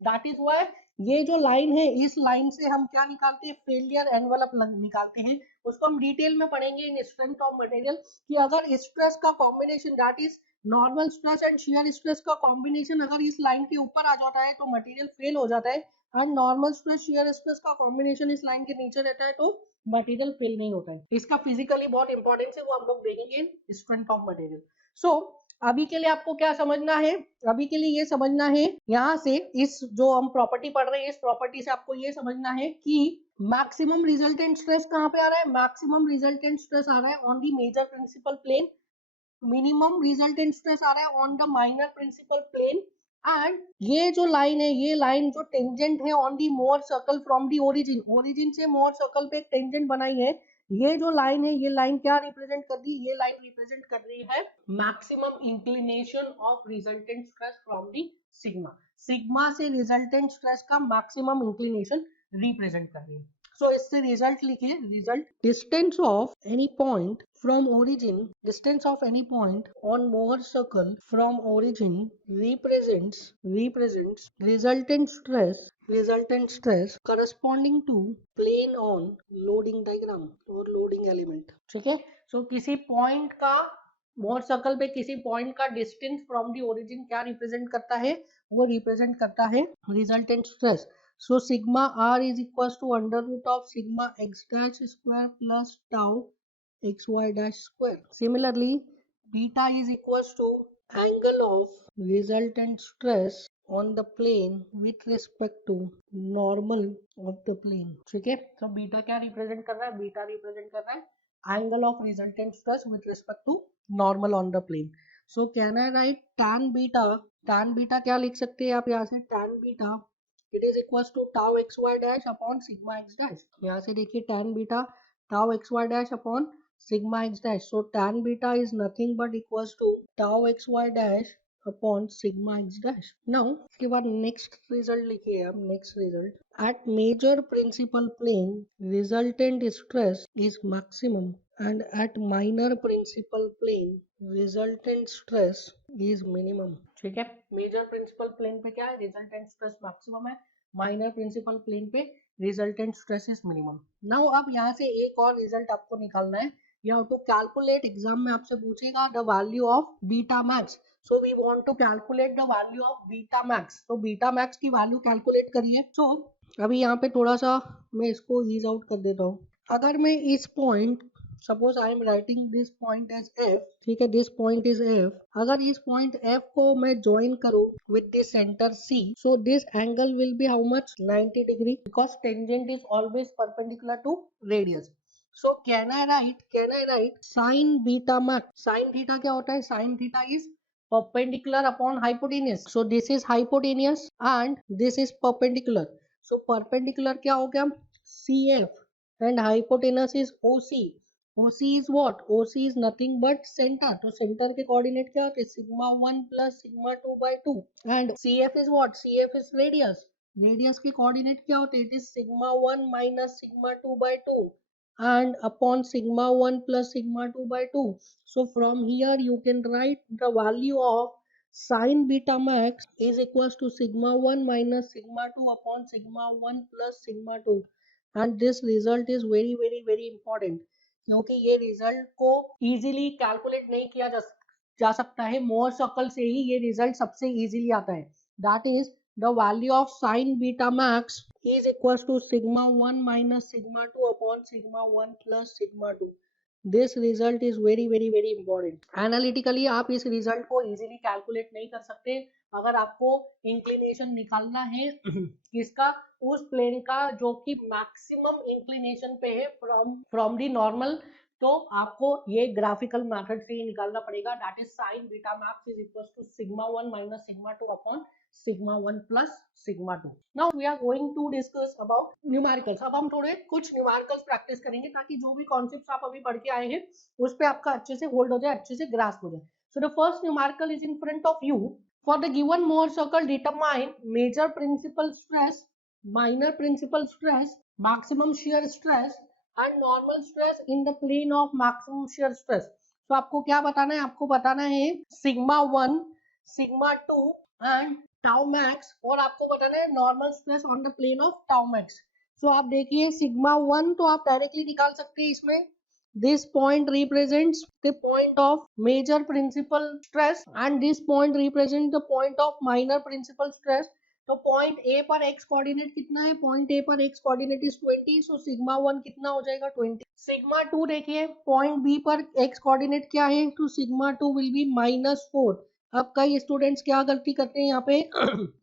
दैट इज व्हाई ये जो लाइन है, इस लाइन से हम क्या निकालते हैं? फेलियर एनवलप निकालते हैं। उसको हम डिटेल में पढ़ेंगे इन स्ट्रेंथ ऑफ मटेरियल कि अगर स्ट्रेस का combination that is normal stress and shear stress का कॉम्बिनेशन अगर इस लाइन के ऊपर आ जाता है तो मटेरियल फेल हो जाता है, and normal stress shear stress का कॉम्बिनेशन इस लाइन के नीचे रहता है तो मटेरियल फेल नहीं होता है। इसका फिजिकली बहुत इंपॉर्टेंस है, वो हम लोग देखेंगे स्ट्रेंथ ऑफ मटेरियल। सो अभी के लिए आपको क्या समझना है? अभी के लिए ये समझना है, यहाँ से इस जो हम प्रॉपर्टी पढ़ रहे हैं इस प्रॉपर्टी से आपको ये समझना है कि मैक्सिमम रिजल्टेंट स्ट्रेस कहाँ पे आ रहा है? मैक्सिमम रिजल्टेंट स्ट्रेस आ रहा है on the major principal plane, minimum resultant stress आ रहा है on the minor principal plane, and ये जो लाइन है, ये लाइन जो टेंजेंट है on the Mohr circle from the origin, origin से मोहर सर्कल पे एक टेंजेंट बनाई है। ये जो लाइन है, ये लाइन क्या रिप्रेजेंट कर रही है? ये लाइन रिप्रेजेंट कर रही है maximum inclination of resultant stress from the sigma. Sigma से रिजल्टेंट स्ट्रेस का मैक्सिमम इंक्लिनेशन रिप्रेजेंट कर रही है। सो इससे रिजल्ट लिखिए, result distance of any point from origin, distance of any point on Mohr circle from origin represents resultant stress corresponding to plane on loading diagram और loading element. ठीक है, सो किसी point का मोहर सर्कल पे किसी point का distance from the origin क्या represent करता है, वो रिप्रेजेंट करता है resultant stress. So sigma r is equals to under root of sigma x dash square plus tau xy dash square. Similarly, beta is equals to angle of resultant stress on the plane with respect to normal of the plane. ठीक है, तो beta क्या represent कर रहा है, beta represent कर रहा है angle of resultant stress with respect to normal on the plane. So can I write tan beta क्या लिख सकते हैं आप यहाँ से, tan beta it is equals to tau xy dash upon sigma x dash. यहाँ से देखिए tan beta tau xy dash upon sigma x dash. So tan beta is nothing but equals to tau xy dash upon sigma x dash. Now इसके बाद next result लिखिए आप, next result at major principal plane resultant stress is maximum and at minor principal plane resultant stress is minimum. ठीक है, major principal plane पे क्या है, resultant stress maximum है, माइनर प्रिंसिपल प्लेन पे resultant stress is minimum. Now अब यहाँ से एक और रिजल्ट आपको निकालना है, you have to calculate, exam में आपसे पूछेगा the value of beta max. So we want to calculate the value of beta max. तो बीटा मैक्स की वैल्यू कैलकुलेट करिए. सो अभी यहाँ पे थोड़ा सा मैं इसको ईज आउट कर देता हूँ. अगर मैं इस point, suppose I am writing this point as F, ठीक है, दिस पॉइंट इज एफ. अगर इस पॉइंट एफ को मैं ज्वाइन करूं with this center C, so this angle will be how much, 90 degree, because tangent is always perpendicular to radius. So can I write sine beta max. Sine theta क्या होता है, sine theta is perpendicular upon hypotenuse. So this is hypotenuse and this is perpendicular. So perpendicular क्या हो गया, CF and hypotenuse is OC. OC is what? OC is nothing but center. तो center के coordinate क्या होते हैं, sigma 1 plus sigma 2 by 2. And CF is what? CF is radius. Radius के coordinate क्या होते हैं, it is sigma 1 minus sigma 2 by 2 and upon sigma 1 plus sigma 2 by 2. So from here you can write the value of sin beta max is equals to sigma 1 minus sigma 2 upon sigma 1 plus sigma 2. And this result is very important, क्योंकि ये result को easily calculate नहीं किया जा सकता है, Mohr circle से ही ये रिजल्ट सबसे इजीली आता है. That is the value of sin beta max is equals to sigma 1 minus sigma 2 upon sigma 1 plus sigma 2. This result is very important. Analytically आप इस रिजल्ट को इजीली कैलकुलेट नहीं कर सकते. अगर आपको इंक्लिनेशन निकालना है किसका, उस प्लेन का जो कि मैक्सिमम इंक्लिनेशन पे है फ्रॉम दी नॉर्मल, तो आपको ये ग्राफिकल मेथड से ही निकालना पड़ेगा. That is sine beta max is equals to sigma 1 minus sigma 2 upon sigma 1 plus sigma 2. Now we are going to discuss about numericals. अब हम थोड़े कुछ न्यूमेरिकल्स प्रैक्टिस करेंगे ताकि जो भी कॉन्सेप्ट्स आप अभी पढ़ के आए हैं उस पे आपका अच्छे से होल्ड हो जाए, अच्छे से ग्रास्प हो जाए. So the first numerical is in front of you. For the given Mohr circle, determine major principal stress, minor principal stress, maximum shear stress and normal stress in the plane of maximum shear stress. So आपको क्या बताना है, आपको बताना है sigma 1, sigma 2 and tau max, और आपको बताना है normal stress on the plane of tau max. So आप देखिए सिग्मा 1 तो आप डायरेक्टली निकाल सकते हैं इसमें. This point represents the point of major principal stress and this point represent the point of minor principal stress. तो पॉइंट ए पर एक्स कोऑर्डिनेट कितना है, पॉइंट ए पर X coordinate is 20. So sigma 1 कितना हो जाएगा, 20. सिग्मा 2 देखिए point B पर एक्स कोऑर्डिनेट क्या है, तो सिग्मा 2 विल बी -4. अब कई स्टूडेंट्स क्या गलती करते हैं यहाँ पे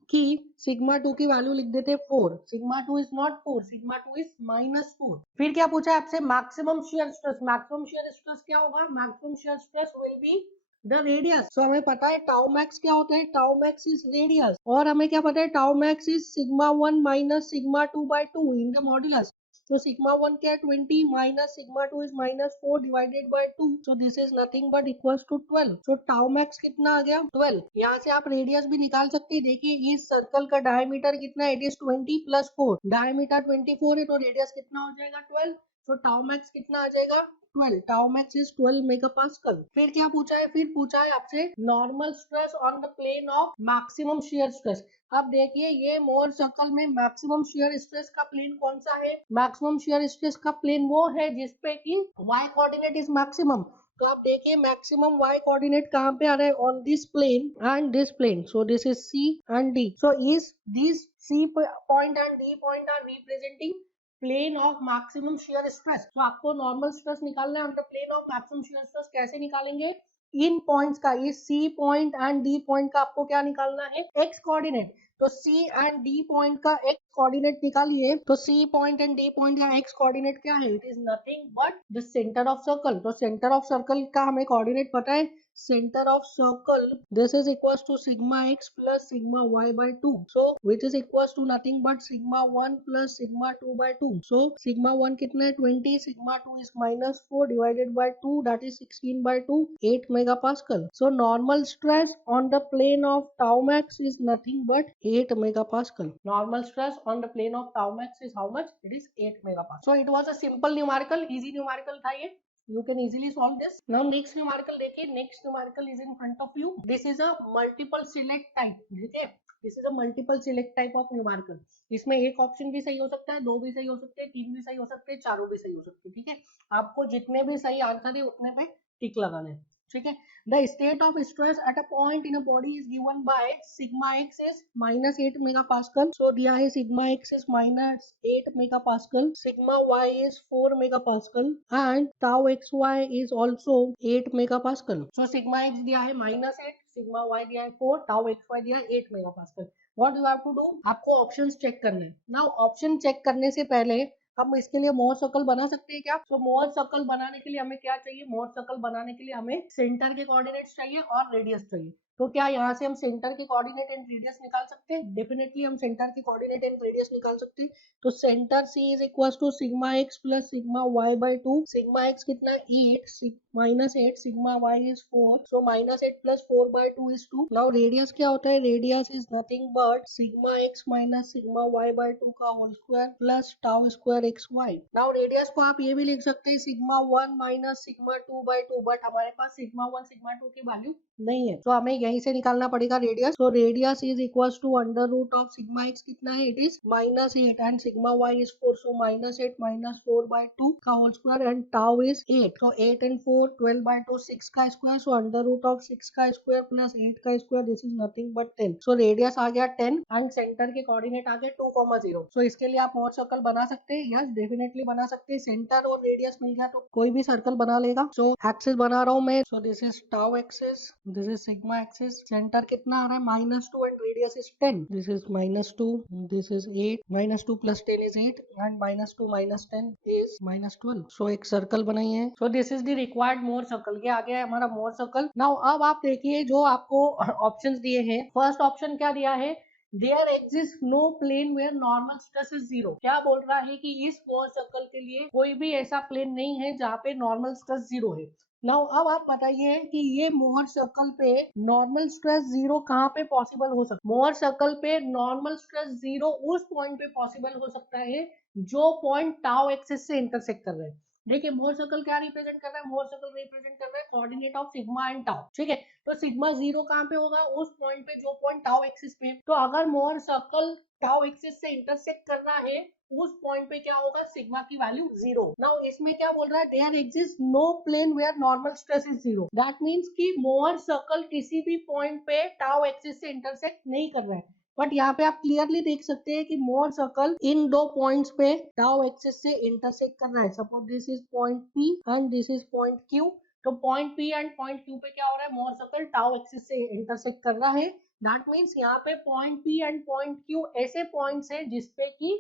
कि सिग्मा 2 की वैल्यू लिख देते हैं 4. Sigma 2 is not 4, sigma 2 is -4. फिर क्या पूछा है आपसे, maximum shear stress. Maximum shear stress क्या होगा, maximum shear stress will be the radius. So हमें पता है टाउ मैक्स क्या होता है, टाउ मैक्स इज रेडियस, और हमें क्या पता है tau max is sigma 1 minus sigma 2 by 2 in the modulus. तो सिग्मा 1 क्या है 20 minus sigma 2 is minus 4 divided by 2, so this is nothing but equals to 12। So tau max कितना आ गया 12। यहाँ से आप रेडियस भी निकाल सकते हैं। देखिए इस सर्कल का डायमीटर कितना है, इट इज 20 प्लस 4, डायमीटर 24 है तो रेडियस कितना हो जाएगा 12। तो टाउ मैक्स कितना आ जाएगा 12, टाउ मैक्स इज 12 मेगापास्कल। फिर क्या पूछा है, फिर पूछा है आपसे normal stress on the plane of maximum shear stress. अब देखिए ये मोर सर्कल में मैक्सिमम शियर स्ट्रेस का प्लेन कौन सा है, मैक्सिमम शियर स्ट्रेस का प्लेन वो है जिसपे कि y कोऑर्डिनेट इज मैक्सिमम। तो आप देखिए मैक्सिमम y कोऑर्डिनेट कहाँ पे आ रहा है, on this plane and this plane, so this is C and D। So is this C point and D point are representing plane of maximum shear stress. तो आपको नॉर्मल स्ट्रेस निकालना है on the plane of maximum shear stress. कैसे निकालेंगे, इन points का, ये C point and D point का आपको क्या निकालना है, x कोऑर्डिनेट। तो C एंड D पॉइंट का x कोऑर्डिनेट निकालिए। तो C point and D point का x कोऑर्डिनेट क्या है, it is nothing but the centre of circle. तो सेंटर ऑफ सर्कल का हमें कोऑर्डिनेट पता है, center of circle this is equals to sigma x plus sigma y by 2, so which is equals to nothing but sigma 1 plus sigma 2 by 2। so sigma 1 कितना है 20, sigma 2 is minus 4 divided by 2, that is 16 by 2, 8 megapascal। so normal stress on the plane of tau max is nothing but 8 megapascal। normal stress on the plane of tau max is how much, it is 8 megapascal। so it was a simple numerical, easy numerical था ये, you can easily solve this। now next numerical देखिए, next numerical is in front of you, this is a multiple select type, ठीक है, this is a multiple select type of numerical। इसमें एक option भी सही हो सकता है, दो भी सही हो सकते हैं, तीन भी सही हो सकते हैं, चारों भी सही हो सकते हैं, ठीक है। आपको जितने भी सही आंसर है उतने पे टिक लगाना है, ठीक है। The state of stress at a point in a body is given by sigma x is minus 8 megapascal, so दिया है sigma x is minus 8 megapascal, sigma y is 4 megapascal and tau xy is also 8 megapascal। so sigma x दिया है minus 8, sigma y दिया है 4, tau xy दिया है 8 megapascal। what you have to do, आपको options check करने हैं। now option check करने से पहले हम इसके लिए मोर सर्कल बना सकते हैं क्या, तो मोर सर्कल बनाने के लिए हमें क्या चाहिए, मोर सर्कल बनाने के लिए हमें सेंटर के कोऑर्डिनेट्स चाहिए और रेडियस चाहिए। तो क्या यहाँ से हम सेंटर के कोऑर्डिनेट एंड रेडियस निकाल सकते हैं, डेफिनेटली हम सेंटर के कोऑर्डिनेट एंड रेडियस निकाल सकते हैं। तो center C is equal to sigma x plus sigma y by 2, sigma x कितना 8 minus 8, sigma y is 4, so minus 8 plus 4 by 2 is 2। Now radius क्या होता है, radius is nothing but sigma x minus sigma y by 2 का whole square plus tau square X Y. Now radius को आप ये भी लिख सकते हैं sigma 1 minus sigma 2 by 2, but हमारे पास सिग्मा 1 सिग्मा 2 की वैल्यू नहीं है, तो हमें यहीं से निकालना पड़ेगा रेडियस। तो radius is equal to under root of sigma x कितना है, it is minus 8 and sigma y is 4, so minus 8 minus 4 by 2 का whole square and tau is 8, so 8 and 4 12 by 2 6 का square, so under root of 6 का square plus 8 का square, this is nothing but 10। So radius आ गया 10 and centre के coordinate आ गए 2,0। सो इसके लिए आप मोर सर्कल बना सकते हैं, यस डेफिनेटली बना सकते हैं। सेंटर और रेडियस मिल गया तो कोई भी सर्कल बना लेगा। सो एक्सिस बना रहा हूँ मैं, सो this is tau axis, this is sigma axis, centre कितना आ रहा है -2 and radius is 10, this is -2, this is 8, -2 plus 10 is 8 and -2 minus 10 is -12। सो एक सर्कल बनाई है, so this is the required Mohr circle. ये आ गया है हमारा मोर सर्कल। नाउ अब आप देखिए जो आपको ऑप्शंस दिए हैं, फर्स्ट ऑप्शन क्या दिया है, there exist no plane where normal stress is 0। क्या बोल रहा है कि इस मोर सर्कल के लिए कोई भी ऐसा प्लेन नहीं है जहाँ पे नॉर्मल स्ट्रेस 0 है। नाउ अब आप बताइए कि ये मोहर सर्कल पे नॉर्मल स्ट्रेस 0 कहाँ पे पॉसिबल हो सकता है। मोहर सर्कल पे नॉर्मल स्ट्रेस 0 उस पॉइंट पे पॉसिबल हो सकता है जो पॉइंट टाउ एक्सिस से इंटरसेक्ट कर रहे हैं। देखिए मोहर सर्कल क्या रिप्रेजेंट कर रहा है, मोहर सर्कल रिप्रेजेंट कर रहा है coordinate of sigma and tau, ठीक है। तो सिग्मा 0 कहाँ पे होगा, उस पॉइंट पे जो पॉइंट टाउ एक्सिस पे। तो अगर मोहर सर्कल टाउ एक्सिस से इंटरसेक्ट कर रहा है उस पॉइंट पे क्या होगा, सिग्मा की वैल्यू 0। नाउ इसमें क्या बोल रहा है, there exist no plane where normal stress is 0। That means कि मोहर सर्कल किसी भी पॉइंट पे टाउ एक्सिस से इंटरसेक्ट नहीं कर रहा है। बट यहाँ पे आप क्लियरली देख सकते हैं कि मोहर सर्कल इन दो पॉइंट्स पे टाउ एक्सिस से इंटरसेक्ट कर रहा है। Suppose this is point P and this is point Q। तो point P and point Q पे क्या हो रहा है, मोहर सर्कल टाउ एक्सिस से इंटरसेक्ट कर रहा है। दैट मींस यहाँ पे point P and point Q ऐसे पॉइंट्स है जिसपे कि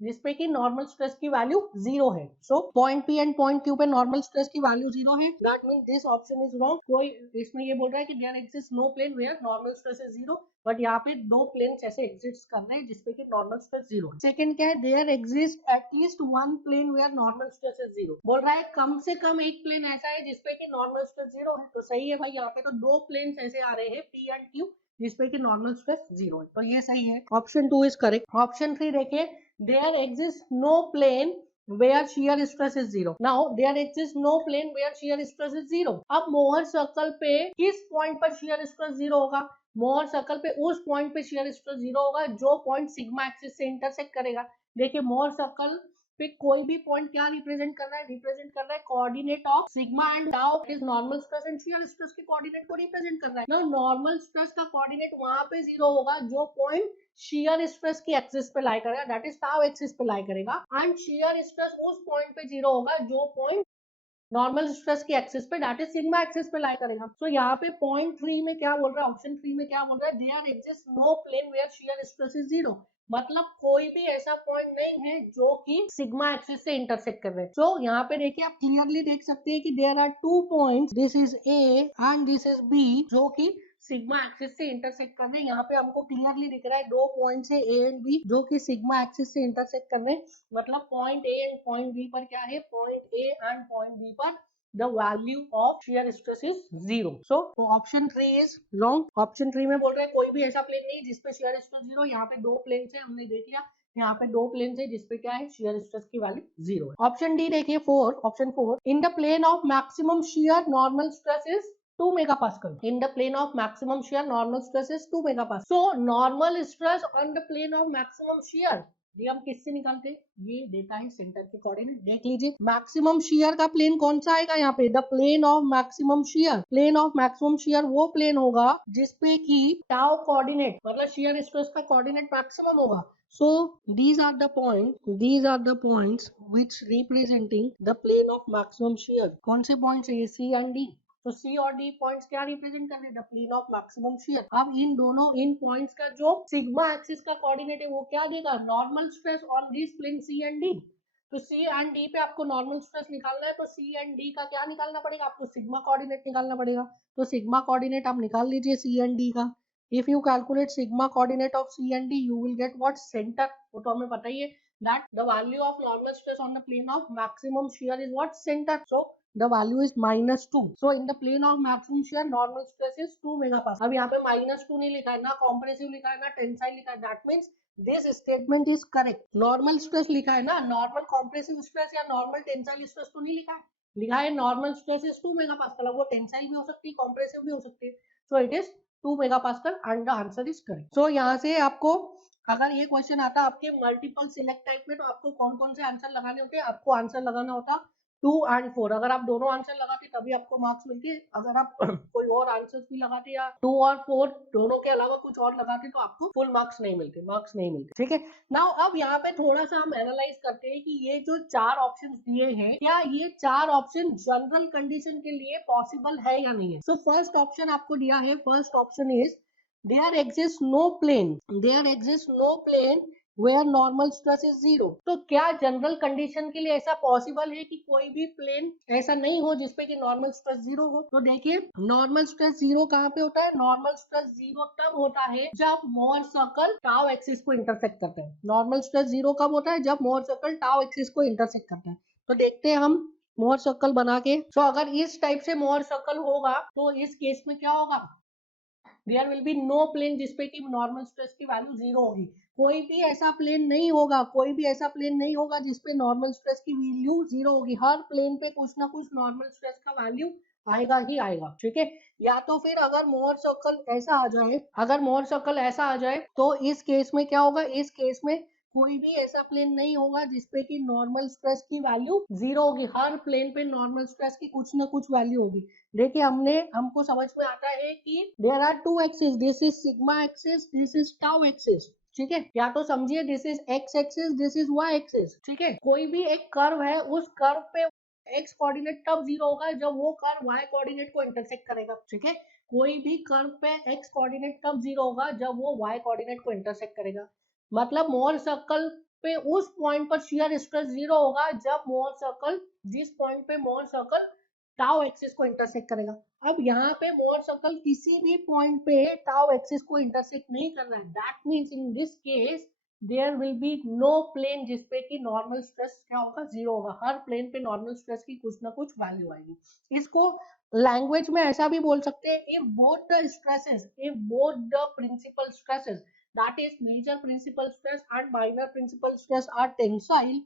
जिसपे कि नॉर्मल स्ट्रेस की वैल्यू 0 है। So point P and point Q पे नॉर्मल स्ट्रेस की वैल्यू 0 है। That means this option is wrong. कोई इसमें ये बोल रहा है कि there exist no plane where normal stress is 0, but यहाँ पे दो प्लेन्स ऐसे एग्जिस्ट कर रहे हैं जिसपे कि नॉर्मल स्ट्रेस 0 है। सेकंड क्या है, there exist at least one plane where normal stress is 0। बोल रहा है कम से कम एक प्लेन ऐसा है जिसपे कि नॉर्मल स्ट्रेस 0 है। तो सही है भाई, यहाँ पे तो दो प्लेन्स ऐसे आ रहे हैं P एंड Q जिसपे कि नॉर्मल स्ट्रेस 0 है, तो ये सही है। Option 2 is correct. ऑप्शन 3 देखिए, there exists no plane where shear stress is 0. Now there exists no plane where shear stress is 0. अब मोहर सर्कल पे किस पॉइंट पर shear stress 0 होगा? मोहर सर्कल पे उस पॉइंट पे shear stress 0 होगा जो पॉइंट सिग्मा एक्सिस से इंटरसेक्ट करेगा। देखिए मोहर सर्कल पे कोई भी पॉइंट क्या रिप्रेजेंट कर रहा है? रिप्रेजेंट कर रहा है coordinate of sigma and tau is normal stress and shear stress के कोऑर्डिनेट को रिप्रेजेंट कर रहा है ना। नॉर्मल स्ट्रेस का कोऑर्डिनेट वहां पे 0 होगा जो पॉइंट शियर स्ट्रेस की एक्सिस पे लाई करेगा, दैट इज टाउ एक्सिस पे लाई करेगा, एंड शियर स्ट्रेस उस पॉइंट पे 0 होगा जो पॉइंट नॉर्मल स्ट्रेस की एक्सिस पे दैट इज सिग्मा एक्सिस पे लाई करेगा। तो यहाँ पे पॉइंट 3 में क्या बोल रहा है, ऑप्शन 3 में क्या बोल रहा है, there exist no plane where shear stress is 0। मतलब कोई भी ऐसा पॉइंट नहीं है जो कि सिग्मा एक्सिस से इंटरसेक्ट कर रहे हैं। तो यहाँ पे देखिए आप क्लियरली देख सकते हैं कि there are two points, this is A and this is B, जो कि सिग्मा एक्सिस से इंटरसेक्ट कर रहे हैं। यहाँ पे हमको क्लियरली दिख रहा है दो पॉइंट्स है ए एंड बी जो कि सिग्मा एक्सिस से इंटरसेक्ट कर रहे हैं। मतलब point A and point B पर क्या है, point A and point B पर the value of shear stress is 0. So option 3 is wrong. Option 3 में बोल रहे हैं कोई भी ऐसा प्लेन नहीं जिसपे shear stress 0। यहाँ पे दो प्लेन है, हमने देख लिया यहाँ पे दो प्लेन है जिसपे क्या है, shear stress की वैल्यू 0 है। ऑप्शन डी देखिए 4, option 4, in the plane of maximum shear normal stress is 2 megapascal. In the plane of maximum shear normal stress is 2 megapascal. So normal stress on the plane of maximum shear, ये हम किससे निकालते हैं, ये देता है centre के coordinate. देख लीजिए मैक्सिमम शियर का प्लेन कौन सा आएगा यहाँ पे, the plane of maximum shear. Plane of maximum shear वो प्लेन होगा जिसपे कि टाउ कोऑर्डिनेट मतलब शियर स्ट्रेस का कोऑर्डिनेट मैक्सिमम होगा। So these are the points which representing the plane of maximum shear। कौन से पॉइंट्स है ये, C एंड D। तो सी और डी पॉइंट्स क्या रिप्रेजेंट कर रहे हैं, the plane of maximum shear. अब इन पॉइंट्स का जो सिग्मा एक्सिस का कोऑर्डिनेट है वो क्या देगा, normal stress on this plane C and D. तो सी एंड डी पे आपको नॉर्मल स्ट्रेस निकालना है, तो सी एंड डी का क्या निकालना पड़ेगा, आपको सिग्मा कोऑर्डिनेट निकालना पड़ेगा। तो सिग्मा कोऑर्डिनेट आप निकाल लीजिए सी एंड डी का। If you calculate sigma coordinate of C and D you will get what, center. वो तो हमें पता ही है that the value of normal stress on the plane of maximum shear is what, center. So the value is -2. So in the plane of maximum shear normal stress is 2 megapascal. अब यहाँ पे -2 नहीं लिखा है, ना कॉम्प्रेसिव लिखा है, ना टेंसाइल लिखा है। That means this statement is correct. Normal stress लिखा है ना, नॉर्मल कॉम्प्रेसिव स्ट्रेस या नॉर्मल टेंसाइल स्ट्रेस तो नहीं लिखा है, लिखा है नॉर्मल स्ट्रेस इज 2 मेगापास्कल। अब वो टेंसाइल भी हो सकती है, कॉम्प्रेसिव भी हो सकती है। So it is 2 megapascal and the answer is correct. So यहाँ से आपको अगर ये क्वेश्चन आता आपके मल्टीपल सिलेक्ट टाइप में, तो आपको कौन कौन से आंसर लगाने होते, आपको आंसर लगाना होता 2 एंड 4। अगर आप दोनों आंसर लगाते तभी आपको मार्क्स मिलते। अगर आप कोई और आंसर भी लगाते या 2 और 4 दोनों के अलावा कुछ और लगाते तो आपको फुल मार्क्स नहीं मिलते। ठीक है, नाउ अब यहाँ पे थोड़ा सा हम एनालाइज करते हैं कि ये जो 4 ऑप्शन दिए हैं, क्या ये 4 ऑप्शन जनरल कंडीशन के लिए पॉसिबल है या नहीं है। सो फर्स्ट ऑप्शन आपको दिया है, first option is there exists no plane where normal stress is 0। तो क्या जनरल कंडीशन के लिए ऐसा पॉसिबल है कि कोई भी प्लेन ऐसा नहीं हो जिसपे कि नॉर्मल स्ट्रेस 0 हो। तो देखिए नॉर्मल स्ट्रेस 0 कहाँ पे होता है, नॉर्मल स्ट्रेस 0 तब होता है जब मोहर सर्कल टाउ एक्सिस को इंटरसेक्ट करता है। नॉर्मल स्ट्रेस 0 कब होता है, जब मोहर सर्कल टाउ एक्सिस को इंटरसेक्ट करता है। तो देखते हैं हम मोहर सर्कल बना के। तो अगर इस टाइप से मोहर सर्कल होगा तो इस केस में क्या होगा, there will be no plane जिसपे कि नॉर्मल स्ट्रेस की वैल्यू 0 होगी। कोई भी ऐसा प्लेन नहीं होगा जिसपे नॉर्मल स्ट्रेस की वैल्यू 0 होगी। हर प्लेन पे कुछ ना कुछ नॉर्मल स्ट्रेस का वैल्यू आएगा ही आएगा। ठीक है, या तो फिर अगर मोहर सर्कल ऐसा आ जाए तो इस केस में क्या होगा, इस केस में कोई भी ऐसा प्लेन नहीं होगा जिसपे कि नॉर्मल स्ट्रेस की वैल्यू 0 होगी। हर प्लेन पे नॉर्मल स्ट्रेस की कुछ ना कुछ वैल्यू होगी। देखिए हमको समझ में आता है कि there are two axis, this is sigma axis, this is tau axis. ठीक है, या तो समझिए this is X axis, this is Y axis. ठीक है, कोई भी एक कर्व है, उस कर्व पे एक्स कोऑर्डिनेट तब 0 होगा जब वो कर्व वाई कोऑर्डिनेट को इंटरसेक्ट करेगा। ठीक है, कोई भी कर्व पे एक्स कोऑर्डिनेट तब 0 होगा जब वो वाई कोऑर्डिनेट को इंटरसेक्ट करेगा। मतलब मोहर सर्कल पे उस पॉइंट पर शियर स्ट्रेस 0 होगा जब मोर सर्कल, जिस पॉइंट पे मोर सर्कल टाउ एक्सिस को इंटरसेक्ट करेगा। अब यहाँ पे मोर सर्कल किसी भी पॉइंट पे टाउ एक्सिस को इंटरसेक्ट नहीं कर रहा है, that means in this case there will be no plane जिसपे कि नॉर्मल स्ट्रेस क्या होगा, 0 होगा। हर प्लेन पे नॉर्मल स्ट्रेस की कुछ ना कुछ वैल्यू आएगी। इसको लैंग्वेज में ऐसा भी बोल सकते हैं, if both the stresses, if both the principal stresses that is major principal stress and minor principal stress are tensile,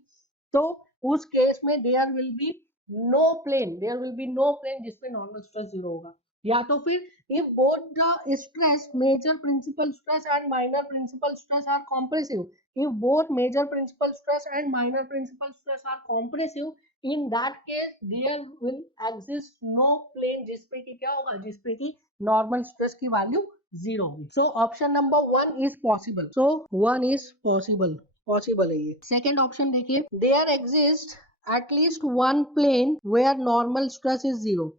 तो उस केस में there will be no plane, there will be no plane जिसपे normal stress 0 होगा। या तो फिर if both the stress, major principal stress and minor principal stress are compressive, if both major principal stress and minor principal stress are compressive, in that case there will exist no plane जिसपे कि क्या होगा, जिसपे कि normal stress की value 0 होगी। So option number 1 is possible, so 1 is possible, possible है ये। Second option देखिए, there exists at least one plane where normal stress is 0।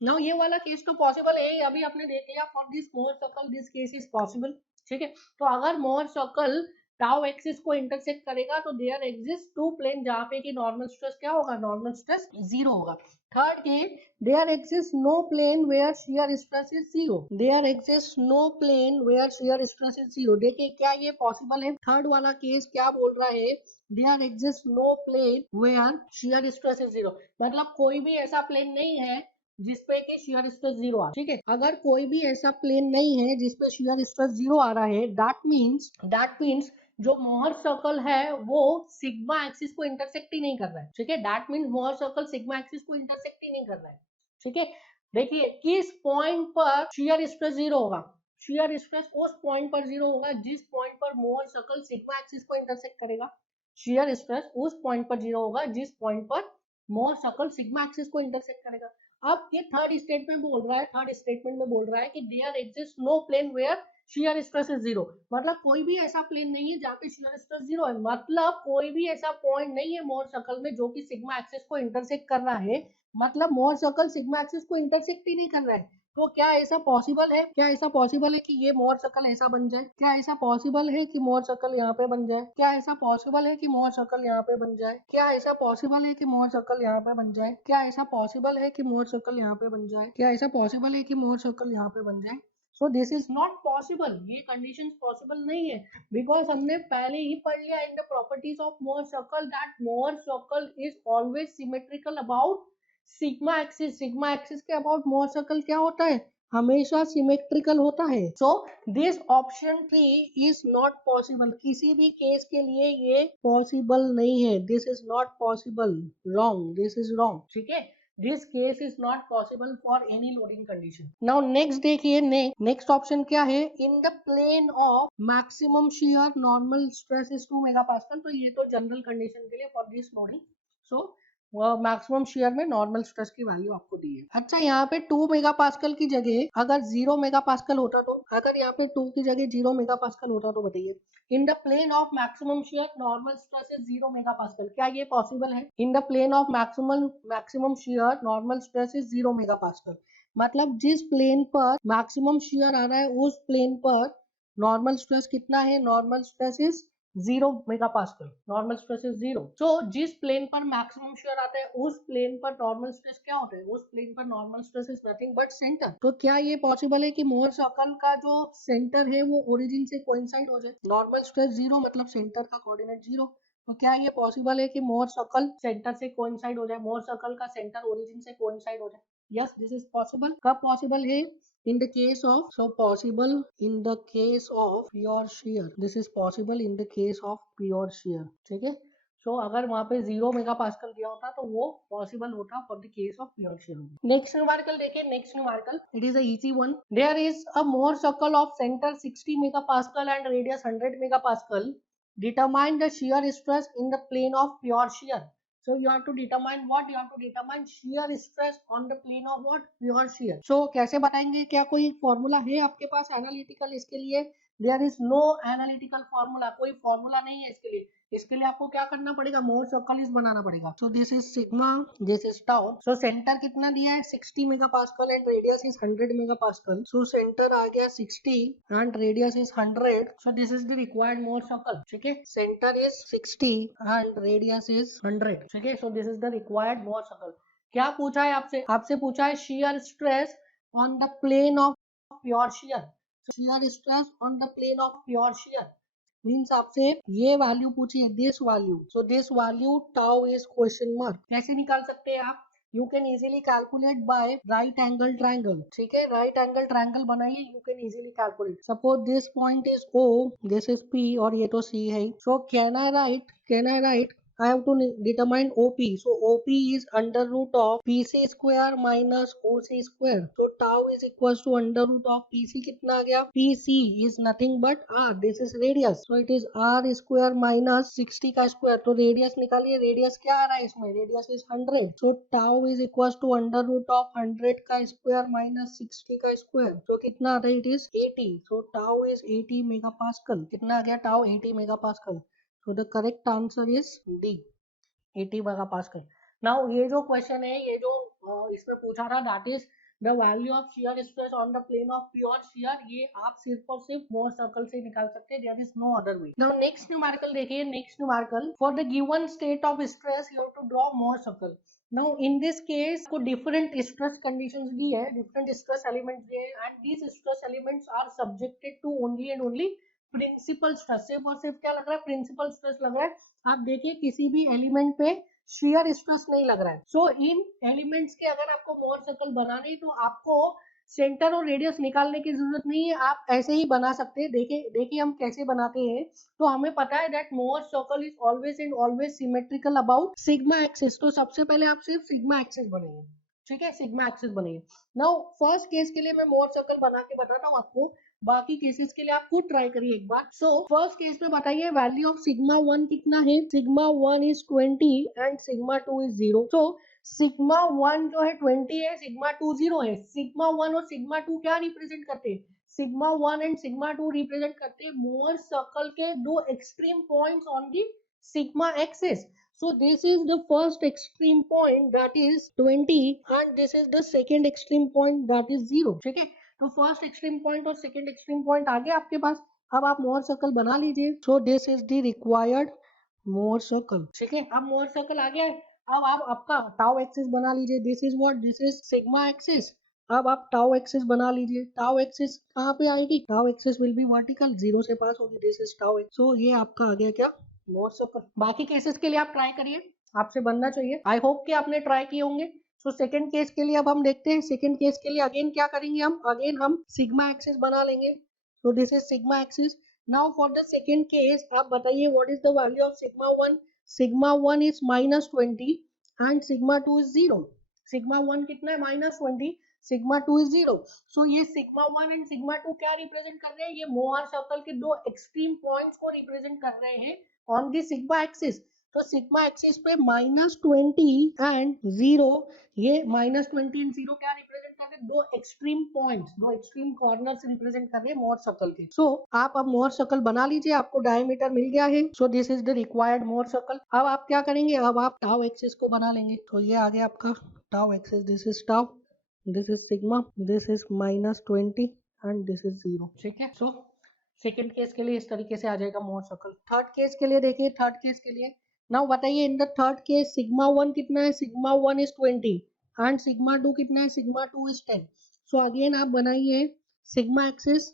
Now ये वाला केस तो पॉसिबल है, अभी आपने देख लिया for this more circle this case is possible, ठीक है। तो अगर मोर सर्कल टाउ एक्सिस को इंटरसेक्ट करेगा तो देयर एग्जिस्ट टू प्लेन जहां पे कि नॉर्मल स्ट्रेस क्या होगा, नॉर्मल स्ट्रेस 0 होगा। Third case, there exist no plane where shear stress is 0, there exist no plane where shear stress is 0। देखिए क्या ये पॉसिबल है। थर्ड वाला केस क्या बोल रहा है, there exist no plane where shear stress is 0, मतलब कोई भी ऐसा प्लेन नहीं है जिसपे कि शियर स्ट्रेस 0 आ, ठीक है। अगर कोई भी ऐसा प्लेन नहीं है जिसपे शियर स्ट्रेस 0 आ रहा है, दैट मींस जो मोहर सर्कल है वो सिग्मा एक्सिस को इंटरसेक्ट ही नहीं कर रहा है, ठीक है। दैट मींस मोहर सर्कल सिग्मा एक्सिस को इंटरसेक्ट ही नहीं कर रहा है, ठीक है। देखिए किस पॉइंट पर शियर स्ट्रेस 0 होगा, शियर स्ट्रेस उस पॉइंट पर 0 होगा जिस पॉइंट पर मोहर सर्कल सिग्मा एक्सिस को इंटरसेक्ट करेगा। शियर स्ट्रेस उस पॉइंट पर 0 होगा जिस पॉइंट पर मोहर सर्कल सिग्मा एक्सिस को इंटरसेक्ट करेगा। अब ये थर्ड स्टेटमेंट बोल रहा है, थर्ड स्टेटमेंट में बोल रहा है कि there exist no plane where shear stress is 0, मतलब कोई भी ऐसा प्लेन नहीं है जहाँ पे शियर स्ट्रेस 0 है, मतलब कोई भी ऐसा पॉइंट नहीं है मोर सर्कल में जो कि सिग्मा एक्सिस को इंटरसेक्ट कर रहा है, मतलब मोर सर्कल सिग्मा एक्सिस को इंटरसेक्ट ही नहीं कर रहा है। तो क्या ऐसा पॉसिबल है, क्या ऐसा पॉसिबल है कि ये मोर सर्कल ऐसा बन जाए, क्या ऐसा पॉसिबल है कि मोर सर्कल यहाँ पे बन जाए, क्या ऐसा पॉसिबल है कि मोर सर्कल यहाँ पे बन जाए, क्या ऐसा पॉसिबल है कि मोर सर्कल यहाँ पे बन जाए, क्या ऐसा पॉसिबल है कि मोर सर्कल यहाँ पे बन जाए, क्या ऐसा पॉसिबल है कि मोर सर्कल यहाँ पे बन जाए। सो दिस इज नॉट पॉसिबल, ये कंडीशन पॉसिबल नहीं है, बिकॉज हमने पहले ही पढ़ लिया in the properties of Mohr circle that more circle is always symmetrical about sigma axis, sigma axis के अबाउट मोर सर्कल क्या होता है, हमेशा सिमेट्रिकल होता है। So this option 3 is not possible, किसी भी केस के लिए ये पॉसिबल नहीं है, this is not possible, wrong, this is wrong, ठीक है। This case is not possible for any loading condition. Now next देखिए, नेक्स्ट ऑप्शन क्या है, in the plane of maximum shear normal stress is 2 megapascal, तो ये तो general condition के लिए for this loading. So maximum shear में normal stress की वैल्यू आपको दी है। अच्छा यहाँ पे 2 मेगापास्कल की जगह अगर 0 मेगापास्कल होता तो, अगर यहाँ पे 2 की जगह 0 मेगापास्कल होता तो बताइए, in the plane of maximum shear normal stress is 0 megapascal, क्या ये पॉसिबल है। In the plane of maximum shear normal stress is 0 megapascal, मतलब जिस प्लेन पर मैक्सिमम शियर आ रहा है उस प्लेन पर नॉर्मल स्ट्रेस कितना है, normal stress is 0 megapascal, normal stress is 0। तो जिस प्लेन पर मैक्सिमम शियर आता है उस प्लेन पर नॉर्मल स्ट्रेस क्या होता है, उस प्लेन पर normal stress is nothing but centre. तो क्या ये पॉसिबल है कि मोर सर्कल का जो सेंटर है वो ओरिजिन से कोइंसाइड हो जाए, नॉर्मल स्ट्रेस 0 मतलब सेंटर का कोऑर्डिनेट 0, तो क्या ये पॉसिबल है कि मोर सर्कल सेंटर से कोइंसाइड हो जाए, मोर सर्कल का सेंटर ओरिजिन से कोइंसाइड हो जाए। Yes this is possible. कब पॉसिबल है, in the case of, so possible in the case of pure shear, this is possible in the case of pure shear, ठीक है। सो अगर वहां पे 0 मेगापास्कल दिया होता तो वो पॉसिबल होता for the case of pure shear. Next numerical देखिए, next numerical it is a easy one, there is a Mohr circle of centre 60 megapascal and radius 100 megapascal, determine the shear stress in the plane of pure shear। So you have to determine what, you have to determine shear stress on the plane of what, pure shear। So कैसे बताएंगे, क्या कोई formula है आपके पास analytical इसके लिए, there is no analytical formula, कोई formula नहीं है इसके लिए। इसके लिए आपको क्या करना पड़ेगा, मोर सर्कल इज बनाना पड़ेगा। So this is sigma, this is tau. So centre कितना दिया है 60 megapascal and radius is 100 megapascal. So centre आ गया 60 and radius is 100। So this is the required Mohr circle. ठीक है, centre is 60 and radius is 100। ठीक है, so this is the required Mohr circle. क्या पूछा है आपसे, आपसे पूछा है shear stress on the plane of pure shear। shear stress on the plane of pure shear means आपसे ये वैल्यू पूछी है, this value. So this value tau is question mark. कैसे निकाल सकते हैं आप, you can easily calculate bye right angle triangle. ठीक है, राइट एंगल ट्रायंगल बनाइए, you can easily calculate. Suppose this point is O, this is P और ये तो C है। सो can I right I have to determine OP. So OP is under root of PC square minus OC square. So tau is equals to under root of PC कितना आ गया, PC is nothing but R. This is radius. So it is R square minus 60 का square. तो radius निकालिए, radius क्या आ रहा है इसमें, radius is 100. So tau is equals to under root of 100 का square minus 60 का square. तो कितना आ रहा है, it is 80. So tau is 80 megapascal. कितना आ गया, tau 80 megapascal. So the correct answer is D, 80 megapascal. Now ये जो क्वेश्चन है, ये जो इसमें पूछा था, that is the value of shear stress on the plane of pure shear. ये आप सिर्फ और सिर्फ मोर सर्कल से निकाल सकते हैं, there is no other way. Now next numerical देखिए, next numerical, for the given state of stress you have to draw Mohr circle. Now in this case को डिफरेंट स्ट्रेस कंडीशंस दी है, डिफरेंट स्ट्रेस एलिमेंट्स दिए हैं and these stress elements are subjected to only and only principal stress. सिर्फ और सिर्फ क्या लग रहा है, प्रिंसिपल स्ट्रेस लग रहा है। आप देखिए किसी भी एलिमेंट पे शेयर स्ट्रेस नहीं लग रहा है। सो इन एलिमेंट्स के अगर आपको मोर सर्कल बनाने तो आपको सेंटर और रेडियस निकालने की जरूरत नहीं है, आप ऐसे ही बना सकते हैं। देखिए हम कैसे बनाते हैं। तो हमें पता है that more circle is always and always symmetrical about sigma axis. तो सबसे पहले आप सिर्फ सिग्मा एक्सिस बनाइए। ठीक है, सिग्मा एक्सिस बनाइए। नाउ फर्स्ट केस के लिए मैं मोर सर्कल बना के बताता हूँ आपको, बाकी केसेस के लिए आप खुद ट्राई करिए एक बार। सो फर्स्ट केस में बताइए वैल्यू ऑफ सिग्मा 1 कितना है, sigma 1 is 20 and sigma 2 is 0। So sigma 1 जो है 20 है, सिग्मा 2 0 है। सिग्मा 1 और सिग्मा 2 क्या रिप्रेजेंट करते हैं, सिग्मा 1 एंड सिग्मा 2 रिप्रेजेंट करते हैं मोर सर्कल के दो extreme points on the sigma axis. So this is the first extreme point, that is 20 and this is the second extreme point, that is 0। ठीक है, तो फर्स्ट एक्सट्रीम पॉइंट और second extreme point आ गया आपके पास। अब आप मोर सर्कल बना लीजिए। So this is the required Mohr circle. ठीक है, अब मोर सर्कल आ गया है। अब आप आपका टाउ एक्सिस बना लीजिए। This is what, this is sigma axis. अब आप टाउ एक्सिस बना लीजिए। टाउ एक्सिस कहाँ पे आएगी, tau axis will be vertical, 0 से पास होगी। This is tau axis. So ये आपका आ गया क्या, मोर सर्कल। बाकी केसेस के लिए आप ट्राई करिए, आपसे बनना चाहिए। आई होप कि आपने ट्राई किए होंगे। सो सेकंड केस के लिए अब हम देखते हैं। सेकंड केस के लिए अगेन क्या करेंगे, हम सिग्मा एक्सिस बना लेंगे। सो this is sigma axis. Now for the second case आप बताइए what is the value of sigma 1। Sigma 1 is -20 and sigma 2 is 0। Sigma 1 कितना है, -20, सिग्मा 2 इज 0। सो ये सिग्मा 1 एंड सिग्मा 2 क्या रिप्रेजेंट कर रहे हैं, ये मोर सर्कल के दो एक्सट्रीम पॉइंट्स को रिप्रेजेंट कर रहे हैं ऑन दी सिग्मा एक्सिस। तो सिग्मा एक्सिस पे -20 एंड 0, ये -20 एंड 0 क्या रिप्रेजेंट कर रहे हैं, दो एक्सट्रीम पॉइंट्स, दो एक्सट्रीम कॉर्नर्स रिप्रेजेंट कर रहे हैं मोर सर्कल के। सो आप अब मोर सर्कल बना लीजिए, आपको डायमीटर मिल गया है। So this is the required Mohr circle. अब आप क्या करेंगे, अब आप टाउ एक्सिस को बना लेंगे। तो ये आ गया आपका tau axis, this is tau, this is sigma, this is -20 and this is 0। ठीक है, सो सेकेंड केस के लिए इस तरीके से आ जाएगा मोर सर्कल। थर्ड केस के लिए देखिए, थर्ड केस के लिए नाउ बताइए in the third case sigma 1 कितना है, सिग्मा 1 इज 20 एंड सिग्मा 2 कितना है, सिग्मा 2 इज 10। सो अगेन आप बनाइए सिग्मा एक्सिस।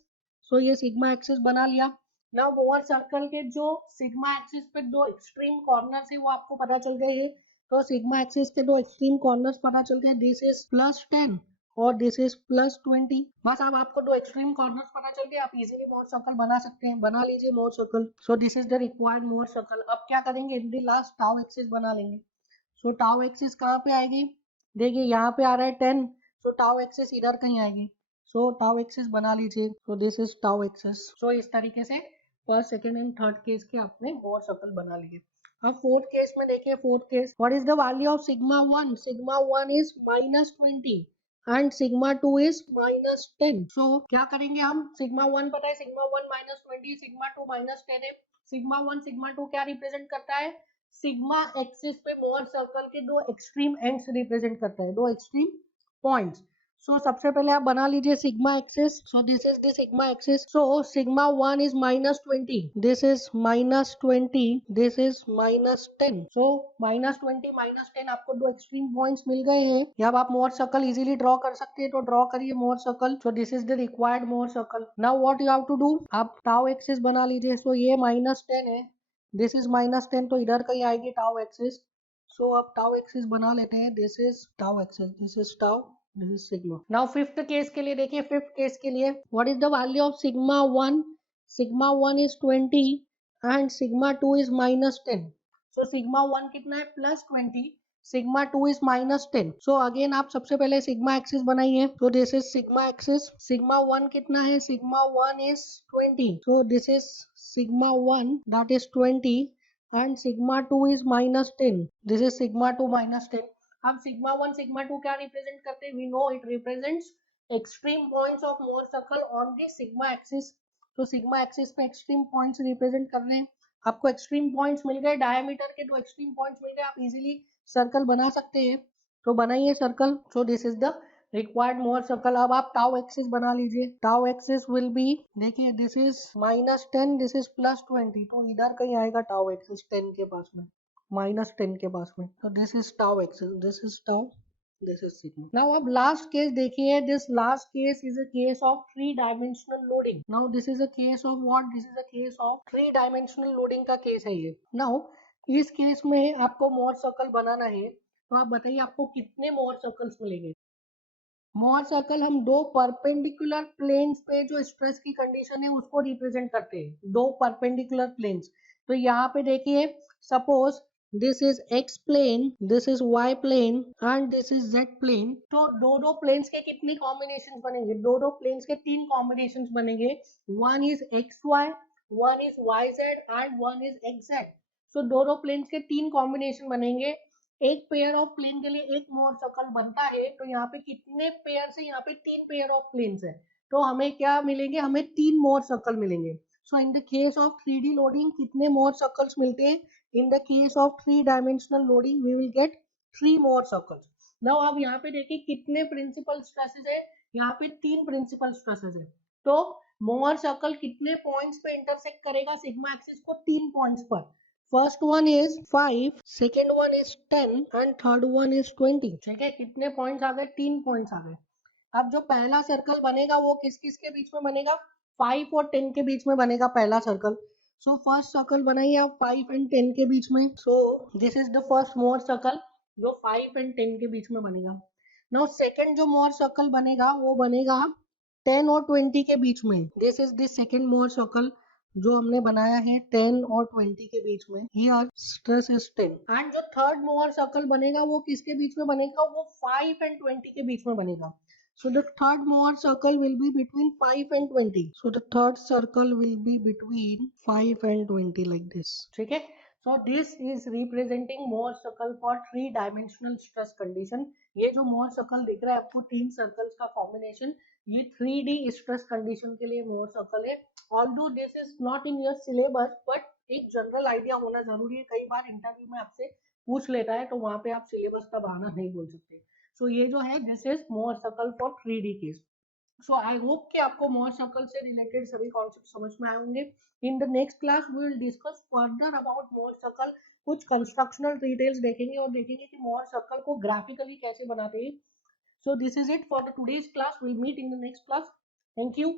सो ये सिग्मा एक्सिस बना लिया। नाउ मोर सर्कल के जो सिग्मा एक्सिस पे दो एक्सट्रीम कॉर्नर्स है वो आपको पता चल गए हैं। तो सिग्मा एक्सिस के दो एक्सट्रीम कॉर्नर्स पता चल गए, दिस इज +10 और दिस इज +20। बस अब आपको दो एक्सट्रीम कॉर्नर्स पता चल गए, आप इजीली मोर सर्कल बना सकते हैं। बना लीजिए Mohr circle. So this is the required Mohr circle. अब क्या करेंगे, in the last tau axis बना लेंगे। सो टाउ एक्सिस कहाँ पे आएगी, देखिए यहाँ पे आ रहा है 10। सो टाउ एक्सिस इधर कहीं आएगी। सो टाउ एक्सिस बना लीजिए। So this is tau axis. So इस तरीके से first second and third case के आपने मोर सर्कल बना लिए। अब फोर्थ केस में देखिए, fourth case what is the value of sigma 1। Sigma 1 is -20 and sigma 2 is -10। सो क्या करेंगे हम, सिग्मा 1 पता है, सिग्मा 1 -20, सिग्मा 2 -10 है। सिग्मा 1 सिग्मा 2 क्या रिप्रेजेंट करता है, सिग्मा एक्सिस पे मोहर सर्कल के दो एक्सट्रीम एंड्स रिप्रेजेंट करता है, दो एक्सट्रीम पॉइंट्स। सो सबसे पहले आप बना लीजिए sigma axis. So this is the sigma axis. So sigma 1 is -20, this is -20, this is -10। सो -20 -10 आपको दो एक्सट्रीम पॉइंट्स मिल गए हैं। यहाँ आप मोहर सर्कल इजीली ड्रॉ कर सकते हैं, तो ड्रॉ करिए Mohr circle. So this is the required Mohr circle. Now what you have to do, आप टाउ एक्सिस बना लीजिए। सो ये -10 है, दिस इज -10, तो इधर कहीं आएगी टाउ एक्सिस। सो अब टाउ एक्सिस बना लेते हैं, this is tau axis, this is tau, this is sigma. Now fifth case के लिए देखिए, फिफ्थ केस के लिए what is the value of sigma 1, sigma 1 is 20 and sigma 2 is -10। So sigma 1 कितना है, +20, सिग्मा 2 इज -10। सो अगेन आप सबसे पहले सिग्मा एक्सिस बनाइए। तो this is sigma axis. Sigma 1 कितना है, sigma 1 is 20, so this is sigma 1 that is 20 and sigma 2 is -10, this is sigma 2 -10। अब sigma 1 sigma 2 क्या रिप्रेजेंट करते हैं, we know it represents extreme points of Mohr circle on the sigma axis। तो sigma axis पे extreme points represent कर रहे हैं। आपको extreme points मिल गए, डायमीटर के दो extreme points मिल गए, आप इजीली सर्कल बना सकते हैं। तो बनाइए circle. So this is the required Mohr circle. अब आप टाउ एक्सिस बना लीजिए। टाउ एक्सिस विल बी, देखिए दिस इज -10, दिस इज +20, तो इधर कहीं आएगा टाउ एक्सिस 10 के पास में, -10 के पास में। तो this is tau axis, this is tau, this is sigma. Now अब लास्ट केस देखिए, this last case is a case of 3 dimensional loading. Now this is a case of what, this is a case of 3 dimensional loading का case है ये। Now इस case में आपको Mohr circle बनाना है, तो आप बताइए आपको कितने मोहर सर्कल्स मिलेंगे। मोहर सर्कल हम दो परपेंडिकुलर प्लेन्स पे जो स्ट्रेस की कंडीशन है उसको रिप्रेजेंट करते हैं, दो परपेंडिकुलर प्लेन्स। तो यहाँ पे देखिए, suppose this is X plane, this is Y plane and this is Z plane. तो दो प्लेन्स के कितने कॉम्बिनेशंस बनेंगे, दो प्लेन्स के 3 कॉम्बिनेशंस बनेंगे। One is x y, one is y z and one is x z. तो दो प्लेन्स के 3 कॉम्बिनेशन बनेंगे। एक पेयर ऑफ प्लेन के लिए एक मोहर सर्कल बनता है, तो यहाँ पे कितने पेयर से, यहाँ पे 3 पेयर ऑफ प्लेन्स है, तो हमें क्या मिलेंगे, हमें 3 मोहर सर्कल मिलेंगे। So in the case of 3D loading कितने मोहर सर्कल्स मिलते हैं, in the case of 3 dimensional loading we will get 3 Mohr circles. Now आप यहाँ पे देखिए कितने प्रिंसिपल स्ट्रेसेस है, यहाँ पे 3 प्रिंसिपल स्ट्रेसेस है। तो मोहर सर्कल कितने पॉइंट्स पे इंटरसेक्ट करेगा सिग्मा एक्सिस को, 3 पॉइंट्स पर। First one is 5, second one is 10 and third one is 20। ठीक है, कितने पॉइंट्स आ गए, 3 पॉइंट्स आ गए। अब जो पहला सर्कल बनेगा वो किस किस के बीच में बनेगा, 5 और 10 के बीच में बनेगा पहला सर्कल। सो फर्स्ट सर्कल बनाइए आप 5 एंड 10 के बीच में। सो this is the first Mohr circle जो 5 एंड 10 के बीच में बनेगा। नाउ सेकंड जो मोहर सर्कल बनेगा वो बनेगा 10 और 20 के बीच में। This is the second Mohr circle जो हमने बनाया है 10 और 20 के बीच में। Here stress is 10। एंड जो थर्ड मोहर सर्कल बनेगा वो किसके बीच में बनेगा, वो 5 एंड 20 के बीच में बनेगा। So the third Mohr circle will be between 5 and 20. So the third circle will be between 5 and 20 like this. ठीक है? So this is representing Mohr circle for 3 dimensional stress condition. ये जो Mohr circle दिख रहा है आपको 3 circles का combination, ये 3D stress condition के लिए Mohr circle है। Although this is not in your syllabus, but एक जनरल आइडिया होना जरूरी है, कई बार इंटरव्यू में आपसे पूछ लेता है, तो वहां पे आप सिलेबस का बहाना नहीं बोल सकते। सो ये जो है this is Mohr circle for 3D case. So I hope कि आपको मोहर सर्कल से रिलेटेड सभी कॉन्सेप्ट समझ में आए होंगे। In the next class we will discuss further about Mohr circle, कुछ कंस्ट्रक्शनल डिटेल्स देखेंगे और देखेंगे कि मोहर सर्कल को ग्राफिकली कैसे बनाते हैं। So this is it for the today's class, will meet in the next class. Thank you.